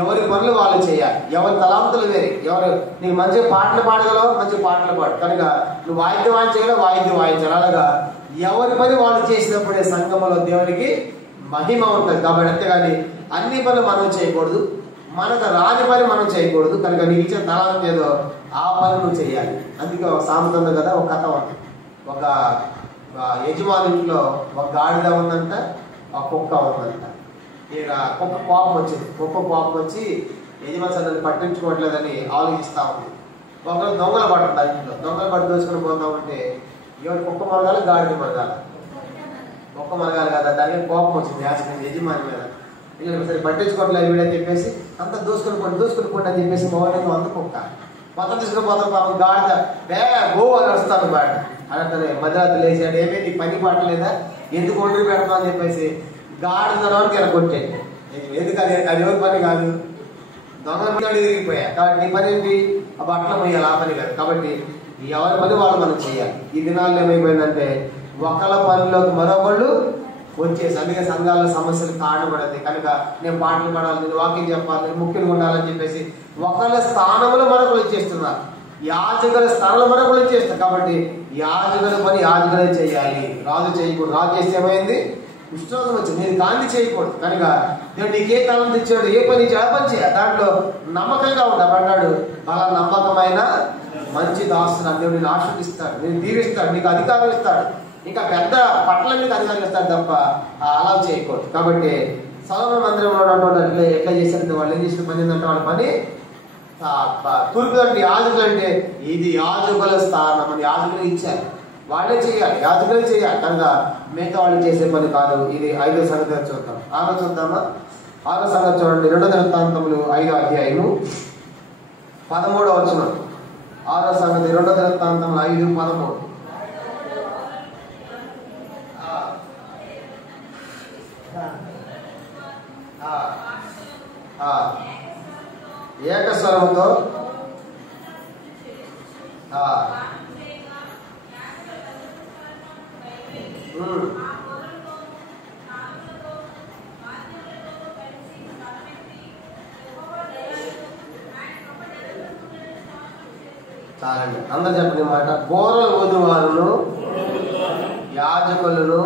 ఎవరి పనులు వాళ్ళు చేయాలి. ఎవరి తలాంతులు వేరే. ఎవరు నీకు మంచిగా పాటలు పాడగలవు, మంచి పాటలు పాడు, కనుక నువ్వు వాయిద్యం వాయించగలవు, వాయిద్యం వాయించాలి. అలాగా ఎవరి పని వాళ్ళు చేసినప్పుడే సంఘంలో దేవునికి మహిమ ఉంటుంది. కాబట్టి అంతేగాని అన్ని పనులు మనం చేయకూడదు, మనకు రాని పని మనం చేయకూడదు. కనుక నీకు ఇచ్చిన తలాంతం ఏదో ఆ పని నువ్వు చేయాలి. అందుకే ఒక సామెత ఉంది కదా, ఒక కథ ఉంది. ఒక యజమాని ఇంట్లో ఒక గాడిద ఉందంట, ఒక కుక్క ఉందంట. ఇక కుక్క కోపం వచ్చింది. కుక్క కోపం వచ్చి యజమాని నన్ను పట్టించుకోవట్లేదని ఆలోచిస్తూ ఉంది. ఒకరు దొంగలు పడుతుంది ఇంట్లో. దొంగలు పట్టి దోచుకొని పోతా ఉంటే ఎవరు కుక్క మరగాలి, గాడిద మరగాలి? కుక్క మరగాలి కదా. దానికి కోపం వచ్చింది యజమాని మీద. సరే పట్టించుకోవట్లేదు వీడని చెప్పేసి అంతా దూసుకుని పోండి అని చెప్పేసి మౌనంగా అంత కుక్క మొత్తం తీసుకుని పోతాం. పాపం గాడిద గో అని వస్తాను బాడ అంటే మధ్యరాత్రి లేచాడు. ఏమేమి పని పట్టలేదా, ఎందుకు ఒంటరి పెడతాం అని చెప్పేసి గాడిదనానికి ఇలా కొట్టాడు. ఎందుకు అది ఎవరి పని కాదు, దొంగల పని ఎదిరిగిపోయా. కాబట్టి నీ పని ఏంటి, ఆ బట్టలు పోయాలి, ఆ పని కాదు. కాబట్టి ఎవరి పని వాళ్ళు మనం చేయాలి. ఈ దినాల్లో ఏమైపోయిందంటే ఒకళ్ళ పనిలోకి మరొకళ్ళు వచ్చేసి, అందుకే సంఘాల సమస్యలు కారణపడద్ది. కనుక నేను పాటలు పాడాలి, నేను వాకింగ్ చెప్పాలి, నేను ముఖ్యంగా ఉండాలని చెప్పేసి ఒకళ్ళ స్థానంలో మరొకరు వచ్చేస్తున్నారు. యాజకుల స్థానంలో మరొకరు వచ్చేస్తారు. కాబట్టి యాజకుల పని యాజకులే చేయాలి, రాజు చేయకూడదు. రాజు చేస్తే ఏమైంది, విశ్వాసం వచ్చింది. నేను దాన్ని చేయకూడదు. కనుక దేవుడు నీకు ఏ కాలం తెచ్చాడు, ఏ పని ఇచ్చాడు, ఆ పని చేయాలి. దాంట్లో నమ్మకంగా ఉంటాడు. అలా నమ్మకమైన మంచి దాస్తున్నా దేవుడు నేను ఆశీర్వదిస్తాడు, నేను దీవిస్తాడు, నీకు అధికారం ఇస్తాడు, ఇంకా పెద్ద పట్ల మీకు అధికారం ఇస్తాడు తప్ప అలా చేయకూడదు. కాబట్టి సొలొమోను మందిరంలో ఉన్నటువంటి ఎట్లా చేశారంటే వాళ్ళు ఏం చేసిన పని ఏంటంటే వాళ్ళ పని తూర్పు అంటే యాజకులు అంటే ఇది యాజకుల స్థానం అని యాజకులు ఇచ్చారు, వాళ్ళే చేయాలి, యాజకులే చేయాలి. కనుక మిగతా వాళ్ళు చేసే పని కాదు. ఇది 5వ సంగతి చూద్దాం. 6వ చూద్దామా? 6వ సంగతి చూడండి. 2 దినవృత్తాంతములు 5వ అధ్యాయము 13వ వచనం. 6వ సంగతి 2 దినవృత్తాంతములు 5:13. ఏకస్వరముతో చాలండి, అందరు చెప్పండి మాట. బోరలు ఊదువారును, యాజకులను,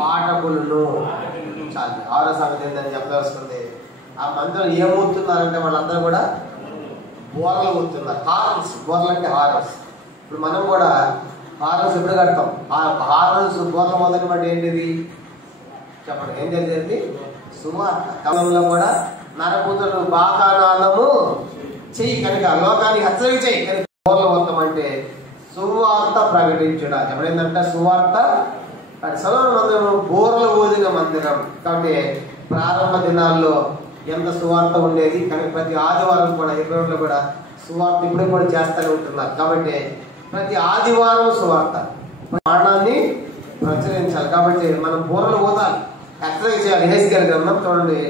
పాఠకులను. చాలు. 6వ సంగతి ఏంటని చెప్పవలసింది. ఆ మందిరం ఏమవుతున్నారంటే వాళ్ళందరూ కూడా బోరలు ఊతున్నారు. హారల్స్, బోర్లు అంటే హారల్స్. ఇప్పుడు మనం కూడా హారల్స్ ఎప్పుడు కడతాం? హారల్స్ బోర్ల మొదటి బట్టి ఏంటిది చెప్పండి, ఏం జరిగింది? సువార్త. కాలంలో కూడా నరపుత్రుడు బాకానాదము చెయ్యి, కనుక లోకానికి హెచ్చరిక చెయ్యి. కనుక బోర్ల మొత్తం అంటే సువార్త ప్రకటించుట. ఎప్పుడైందంటే సువార్త. సొలొమోను మందిరం బోర్లు ఊదిన మందిరం. కాబట్టి ప్రారంభ దినాల్లో ఎంత సువార్త ఉండేది. కనుక ప్రతి ఆదివారం కూడా ఎబ్రోన్లో కూడా సువార్త ఇప్పుడు కూడా చేస్తూనే ఉంటున్నారు. కాబట్టి ప్రతి ఆదివారం సువార్త ప్రాణాన్ని ప్రచురించాలి. కాబట్టి మనం బోర్లు ఊదాలి, హెచ్చరిక చేయాలి. హెస్కేల్ గ్రంథం చూడండి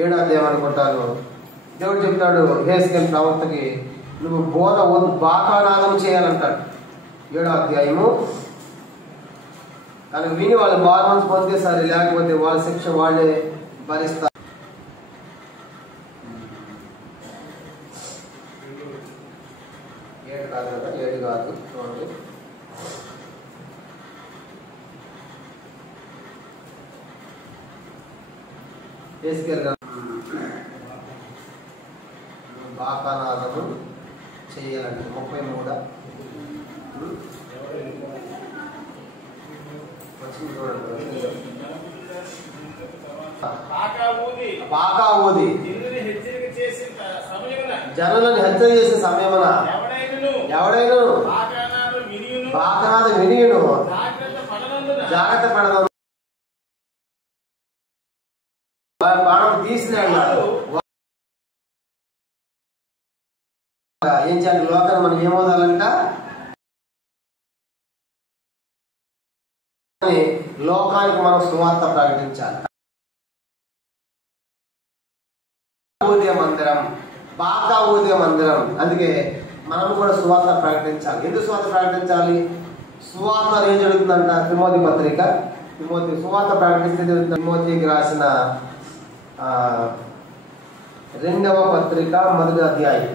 7వ అధ్యాయం అనుకుంటాను. దేవుడు చెప్తాడు హెస్కేల్ ప్రవక్తకి, నువ్వు బాకానాదం చేయాలంటాడు. 7వ అధ్యాయము. కానీ విని వాళ్ళు బార్మన్స్ పొందితే సరే, లేకపోతే వాళ్ళ శిక్ష వాళ్ళే భరిస్తారు. ఏడు కాదు చూడండి. బాకానాదము చేయాలంటే 33 బాగా ఊది జనులను హెచ్చరిక చేసే సమయమున ఎవడైనా బాకానాదం వినియును జాగ్రత్త పడదు. బాణం తీసినాడు. ఏం చేయాలి? లోకాన్ని మనం ఏమవుదాలంట, లోకానికి మనం సువార్త ప్రకటించాలి. ఊదే మందిరం, బాగా ఊదే మందిరం. అందుకే మనం కూడా సువార్త ప్రకటించాలి. ఎందుకు సువార్త ప్రకటించాలి? సువార్త ఏం జరుగుతుందంట? తిమోతి పత్రిక, సువార్త ప్రకటిస్తే తిమోతికి రాసిన రెండవ పత్రిక మొదటి అధ్యాయం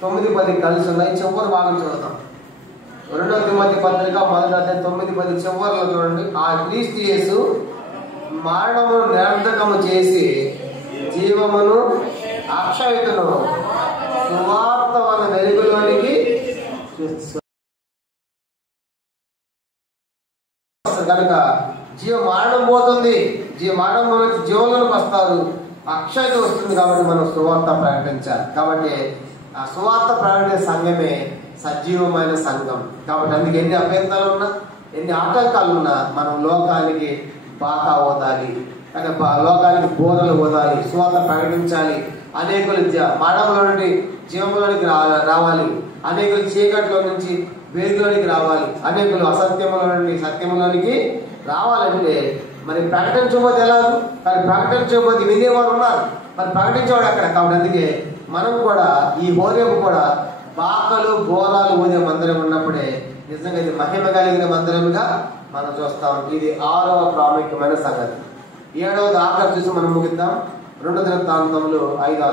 9-10 కలిసి ఉన్నాయి. చివరి భాగం చదువుతాం. 2 తిమోతి పత్రిక మొదటి అధ్యాయం 9-10 చివరిలో చూడండి. ఆ క్రీస్తు యేసు మరణమును నిరర్ధకము చేసి జీవమును అక్షయుతను సువార్త వల్ల వెలుగులోనికి కనుక మరణం పోతుంది, మరణం నుంచి జీవంలోకి వస్తారు, అక్షయత వస్తుంది. కాబట్టి మనం సువార్త ప్రకటించాలి. కాబట్టి ఆ సువార్త ప్రకటించే సంఘమే సజీవమైన సంఘం. కాబట్టి అందుకు ఎన్ని అభ్యంతరాలు ఉన్నా, ఎన్ని ఆటంకాలు ఉన్నా మనం లోకానికి బాగా ఓదాలి, లోకానికి బోధలు ఓదాలి, సువార్త ప్రకటించాలి. అనేకులు మరణంలో నుండి జీవంలోనికి రావాలి, అనేకులు చీకట్లో నుంచి వెలుగులోనికి రావాలి, అనేకులు అసత్యముల నుండి సత్యములోనికి రావాలంటే మరి ప్రకటించబోతే ఎలాగూ, కానీ ప్రకటించబోతే వినేవారు ఉన్నారు, మరి ప్రకటించేవాడు అక్కడ. కాబట్టి అందుకే మనం కూడా ఈ హోరేపు కూడా బాకలు బోరాలు ఊదే మందిరం ఉన్నప్పుడే నిజంగా ఇది మహిమ కలిగిన మందిరముగా మనం చూస్తాం. ఇది 6వ ప్రాముఖ్యమైన సంగతి. 7వది ఆఖరి చూసి మనం ముగిద్దాం. 2 దినవృత్తాంతములు 5వ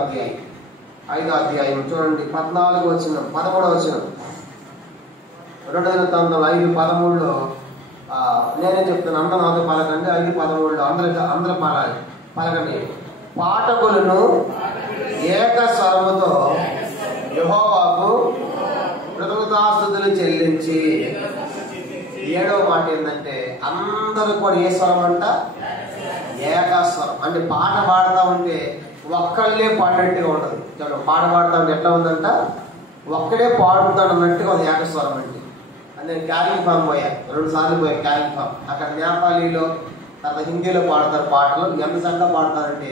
అధ్యాయం చూడండి. 14 వచనం 13వ వచనం. 2 దినవృత్తాంతములు 5:13లో నేనే చెప్తాను, అందరూ నాతో పలకండి. 5:13లో అందరూ పలకండి. పాఠకులను ఏక స్వరముతో యెహోవాకు కృతజ్ఞతాస్తుతులు చెల్లించి. 7వ మాట ఏంటంటే అందరూ కూడా ఏ స్వరం అంట? ఏకస్వరం. అంటే పాట పాడుతూ ఉంటే ఒక్కళ్ళే పాడినట్టుగా ఉండదు. పాట పాడుతూ ఉంటే ఎట్లా ఉందంట? ఒక్కడే పాడుతాడు అన్నట్టుగా ఉంది ఏకస్వరం. అంటే నేను క్యాలింగ్ ఫామ్ పోయా, 2 సార్లు పోయా క్యాలింగ్ ఫామ్. అక్కడ నేపాలీలో తర్వాత హిందీలో పాడతారు పాటలు. ఎంత చక్కగా పాడతారంటే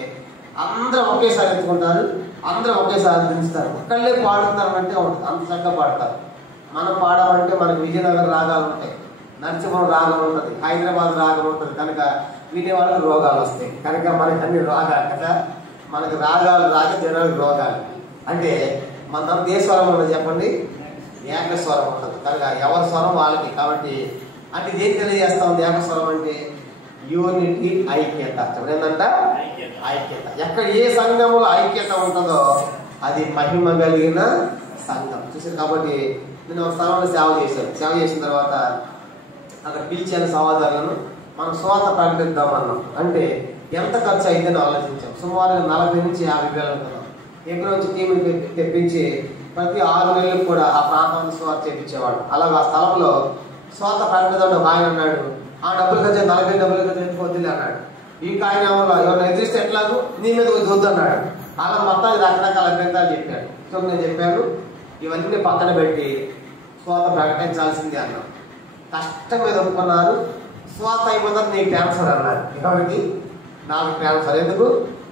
అందరూ ఒకేసారి ఎత్తుకుంటారు, అందరూ ఒకేసారి దించుతారు, ఒక్కళ్ళే పాడుతున్నారు అన్నట్టుగా ఉంటుంది. అంత చక్కగా పాడతారు. మనం పాడాలంటే మనకి విజయనగరం రాగాలు ఉంటాయి, నరసింహం రాగం ఉంటుంది, హైదరాబాద్ రాగం ఉంటుంది. కనుక వినే వాళ్ళకి రోగాలు వస్తాయి. కనుక మనకి అన్ని రోగాలు కదా, మనకి రాగాలు రాక జనాలకు రోగాలు. అంటే మన ఏ స్వరం ఉండదు చెప్పండి? ఏకస్వరం ఉండదు. కనుక ఎవరి స్వరం వాళ్ళకి. కాబట్టి అంటే దేని తెలియజేస్తా ఉంది ఏకస్వరం అంటే? యూనిటీ, ఐక్యత. ఏంటంట? ఐక్యత. ఎక్కడ ఏ సంఘంలో ఐక్యత ఉంటుందో అది మహిమ కలిగిన సంఘం. చూసారు? కాబట్టి నేను ఒక స్థలంలో సేవ చేసిన తర్వాత అక్కడ పిలిచాను సహోదరులను. మనం స్వార్థ ప్రకటిద్దామన్నాం. అంటే ఎంత ఖర్చు అయిందని ఆలోచించాం. సుమారు 40 నుంచి 50 వేలు అనుకున్నాం. ఎక్కడి నుంచి టీం తెప్పించి ప్రతి 6 నెలలకు కూడా ఆ ప్రాంతాన్ని స్వార్థ చేయించేవాడు. అలాగే ఆ స్థలంలో స్వార్థ ప్రకటిద్దాం. ఒక ఆయన అన్నాడు, ఆ డబ్బులు ఖర్చు 40 డబ్బులు ఖర్చు వద్దులే అన్నాడు. ఇంకా ఆయన ఎవరైనా ఎదిరిస్తే ఎట్లాగూ నీ మీద వద్దు అన్నాడు. అలా మొత్తానికి రకరకాల అభ్యంతరాలు చెప్పాడు. సో నేను చెప్పాను ఇవన్నీ పక్కన పెట్టి స్వార్థ ప్రకటించాల్సిందే అన్నాం. కష్టం మీద ఒప్పుకున్నారు. స్వార్థ అయిపోతుంది, నీకు ట్రాన్స్ఫర్ అన్నారు. ఎవరికి? నాకు ట్రాన్స్ఫర్. ఎందుకు?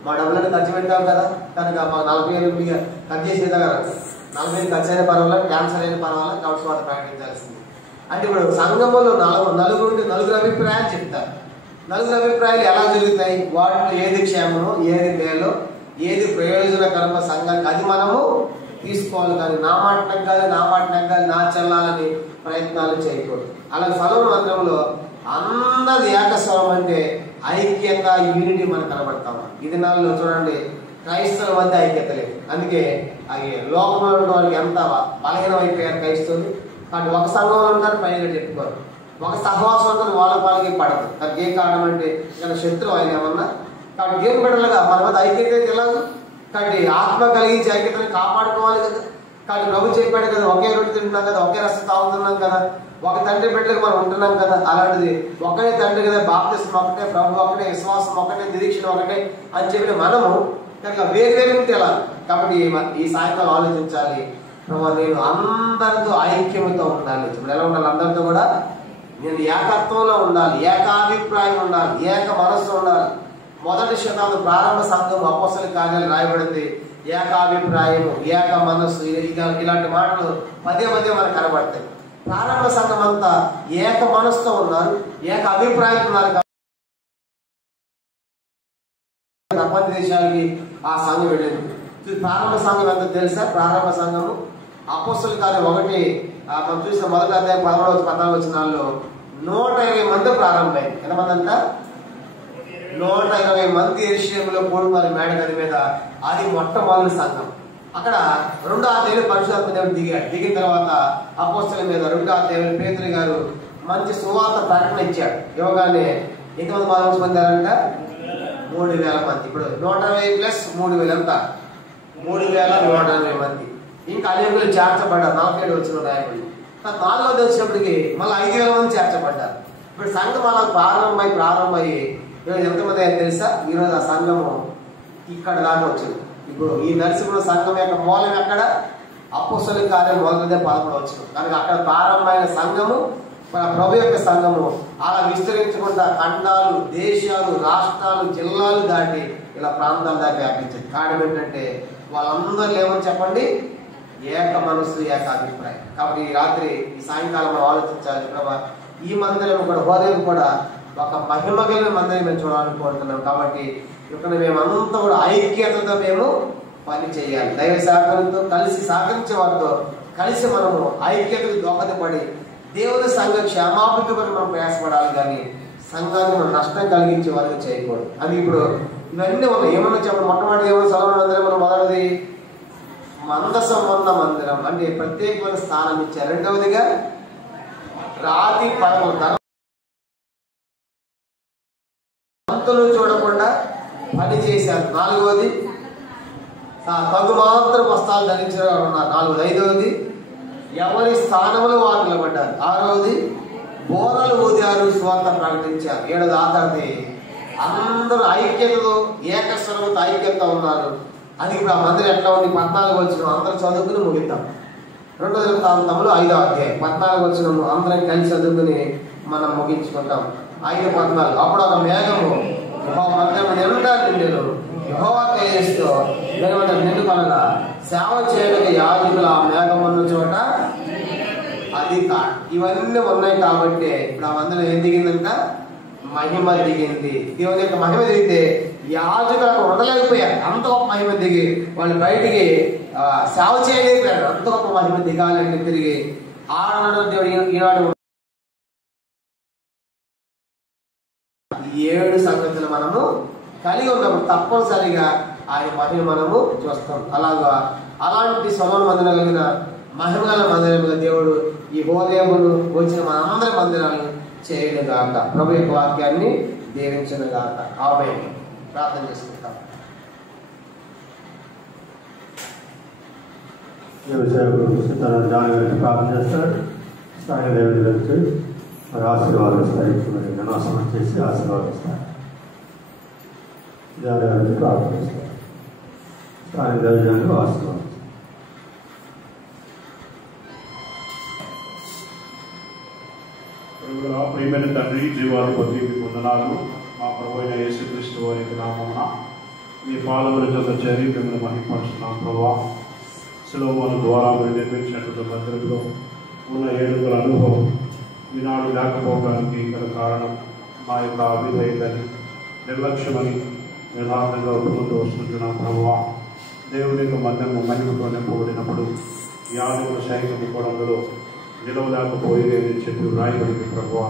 మా డబ్బులను ఖర్చు పెట్టాం కదా, కనుక మా 40,000 ఖర్చు చేసేదా కదా, 40,000 ఖర్చు అయిన పర్వాలేదు, ట్రాన్స్ఫర్ అయిన పర్వాలేదు, కాబట్టి స్వార్థ ప్రకటించాల్సింది. అంటే ఇప్పుడు సంఘంలో నలుగురు అభిప్రాయాలు చెప్తారు. 4 అభిప్రాయాలు ఎలా జరుగుతాయి? వాటిలో ఏది క్షేమమో, ఏది మేలో, ఏది ప్రయోజనకరమో సంఘానికి అది మనము తీసుకోవాలి. కానీ నా మాట నెగ్గాలి, నా చెల్లాలని ప్రయత్నాలు చేయకూడదు. అలాగే ఫలం మంత్రంలో అందరి ఏకస్వరం అంటే ఐక్యత, యూనిటీ మనకు కనబడతాం. ఈ దినాల్లో చూడండి క్రైస్తవుల మధ్య ఐక్యత లేదు. అందుకే అవి లోకంలో ఉన్న వాళ్ళకి ఎంత బలహీనం అయిపోయారు క్రైస్తవులు. కాబట్టి ఒక సంఘంలో ఉంటారు, పైగా చెప్పుకోరు. ఒక సహవాసం ఉంటుంది, వాళ్ళకి పడదు. దానికి ఏం కారణం అంటే ఇలా శత్రువు ఆయన ఏమన్నా. కాబట్టి దేవుని బిడ్డలుగా మన మధ్య ఐక్యత తెలియదు. కాబట్టి ఆత్మ కలిగించి ఐక్యతను కాపాడుకోవాలి కదా. కాబట్టి ప్రభు చెప్పాడు కదా, ఒకే రొట్టె తింటున్నాం కదా, ఒకే రసం తాగుతున్నాం కదా, ఒక తండ్రి బిడ్డలకు మనం ఉంటున్నాం కదా. అలాంటిది ఒకటే తండ్రి కదా, బాప్తిస్మం ఒకటే, ప్రభు ఒకటే, విశ్వాసం ఒకటే, నిరీక్షణ ఒకటే అని చెప్పిన మనము కనుక వేరు ఉంటే ఎలా? కాబట్టి ఈ సాయంకాలం ఆలోచించాలి. ప్రభు నేను అందరితో ఐక్యమతో ఉండాలి. ఇప్పుడు ఎలా ఉండాలి? అందరితో కూడా నేను ఏకత్వంలో ఉండాలి, ఏకాభిప్రాయం ఉండాలి, ఏక మనస్సు ఉండాలి. మొదటి శతాబ్దం ప్రారంభ సంఘం అపోస్తల కార్యాలు రాయబడింది. ఏకాభిప్రాయము, ఏక మనస్సు, ఇలాంటి మాటలు పదే మనకు కనబడతాయి. ప్రారంభ సంఘం అంతా ఏక మనస్సుతో ఉన్నారు, ఏక అభిప్రాయం ఉన్నారు. ప్రపంచ దేశాలకి ఆ సంఘం వెళ్ళింది. ప్రారంభ సంఘం ఎంత తెలుసా? ప్రారంభ సంఘము అపోస్తల కార్యం 1 మనం చూసిన మొదటి అధ్యాయం 13-14 వచనాల్లో 120 మంది ప్రారంభమైంది. ఎంతమంది అంట? 120 మంది యెరూషలేములో కూడుకున్నారు మేడగది మీద. అది మొట్టమొదటి సంఘం. అక్కడ 2వ అధ్యాయంలో పరిశుద్ధాత్మ దేవుడు దిగిన తర్వాత అపోస్తలుల మీద 2వ అధ్యాయంలో పేతురు గారు మంచి సువార్త ప్రకటన ఇచ్చాడు. ఇవ్వగానే ఎంతమంది మానవ పొందారంట? 3000 మంది. ఇప్పుడు 120 ప్లస్ 3000 ఎంత? 3120 మంది. ఇంకా అనేకులు చేర్చబడ్డారు. 47 వచ్చిన రాయబడి 4వది వచ్చినప్పటికి మళ్ళీ 5000 మంది చేర్చబడ్డారు. ఇప్పుడు సంఘం అలా ప్రారంభమయ్యి ఈరోజు ఎంతమంది అయ్యారు తెలుసా? ఈరోజు ఆ సంఘము ఇక్కడ దాకా వచ్చింది. ఇప్పుడు ఈ నరసింహ సంఘం యొక్క మూలం ఎక్కడ? అపోస్తలుల కార్యం 1:11 వచ్చింది. కనుక అక్కడ ప్రారంభమైన సంఘము ప్రభు యొక్క సంఘము అలా విస్తరించుకుంటా ఖండాలు, దేశాలు, రాష్ట్రాలు, జిల్లాలు దాటి ఇలా ప్రాంతాల దాకా వ్యాపించింది. కారణం ఏంటంటే వాళ్ళందరూ ఏమని చెప్పండి? ఏక మనసు, ఏక అభిప్రాయం. కాబట్టి ఈ రాత్రి, ఈ సాయంకాలం మనం ఆలోచించాలి. ప్రభా, ఈ మందిరం కూడా, హోదయం కూడా ఒక మహిమ కలిగిన మందిరం మేము చూడాలనుకుంటున్నాం. కాబట్టి ఇక్కడ మేమంతా కూడా ఐక్యతతో మేము పని చేయాలి. దైవ సహకారంతో కలిసి సహకరించే వారితో కలిసి మనము ఐక్యతకు దోహదపడి దేవుని సంఘ క్షేమాభివృద్ధి కొరకు మనం ప్రయాసపడాలి. కానీ సంఘాన్ని మనం నష్టం కలిగించే వారికి చేయకూడదు. అది ఇప్పుడు ఇవన్నీ ఉన్నాయి. ఏమన్నా చెప్పండి. మొట్టమొదటి ఏమో సొలొమోను మందిరం, మొదటిది మందసమున్న మందిరం అంటే ప్రత్యేకమైన స్థానం ఇచ్చారు. రెండవదిగా రాతి పడవ దంతులు చూడకుండా పని చేశారు. 4వది తగు మాత్రం వస్త్రాలు ధరించిన వారు ఉన్నారు. 4వది. 5వది ఎవరి స్థానంలో వారు నిలబడ్డారు. 6వది బోరలు ఊదారు, స్వార్థ ప్రకటించారు. 7వది ఆఖరిది అందరూ ఐక్యతతో ఏకస్వరంతో ఐక్యత ఉన్నారు. అది ఇప్పుడు ఆ మందిరం ఎట్లా ఉంది? 14 వచ్చిన అందరం చదువుకుని ముగిద్దాం. 2వ దినవృత్తాంతములు 5వ అధ్యాయం 14 వచ్చిన అందరం కలిసి చదువుకుని మనం ముగించుకుంటాం. 5:14 అప్పుడు ఒక మేఘము యెహోవా మందిరము నిండా నిండెను. యెహోవా తేజస్సుతో నిండుకొనగా సేవ చేయడానికి యాజకులు ఆ మేఘం ఉన్న చోట అది ఇవన్నీ ఉన్నాయి. కాబట్టి ఇప్పుడు ఆ మందిరం ఏం దిగిందంట? మహిమ దిగింది. దేవుని యొక్క మహిమ దిగితే యాజకులకు ఉండలేకపోయారు. అంత గొప్ప మహిమ దిగి వాళ్ళు బయటికి సేవ చేయలేకపోయారు. అంత గొప్ప మహిమ దిగాలని తిరిగి ఆడనడు దేవుడు ఈనాడు 7 సంగతులు మనము కలిగి ఉన్నప్పుడు తప్పనిసరిగా ఆయన మహిమ మనము చూస్తాం. అలాంటి సొలొమోను మందిరం కలిగిన మహిమ గల మందిరముగా దేవుడు ఈ హోరేబులు వచ్చిన మనందరి మందిరాలు చేయను గాక. ప్రభు యొక్క వాక్యాన్ని దీవించును గాక. ఆమేన్. ప్రార్థన చేసుకుంటాం. ప్రార్థన చేస్తాడు. స్థాయి దేవుడి వచ్చి మరి ఆశీర్వాదిస్తారు. వినాశనం చేసి ఆశీర్వాదిస్తారు. జాగ్రత్తగా ప్రార్థన చేస్తారు. స్థాయి దేవుడు ఆశీర్వాదిస్తారు. ప్రియమైన తండ్రి, జీవాధిపతి, మీకు వందనాలు. మా ప్రభు అయిన యేసుక్రీస్తు వారి నామమున మీ పాదముల జత చేరి మిమ్మల్ని మహిమపరుస్తున్నాం. ప్రభా, సొలొమోను ద్వారా మీరు నిర్మించినటువంటి మందిరంలో ఉన్న 7 అనుభవం ఈనాడు లేకపోవడానికి గల కారణం మా యొక్క అవిధేయతని, నిర్లక్ష్యమని యథార్థంగా ఒప్పుకుంటూ వస్తుంటున్నాం. ప్రభా, దేవుని యొక్క మందిరము మహిమతో నింపబడినప్పుడు యాజకుల సైన్యము కూడా అందులో నిలవలేకపోయేదని చెప్పి వ్రాయబడింది. ప్రభువా,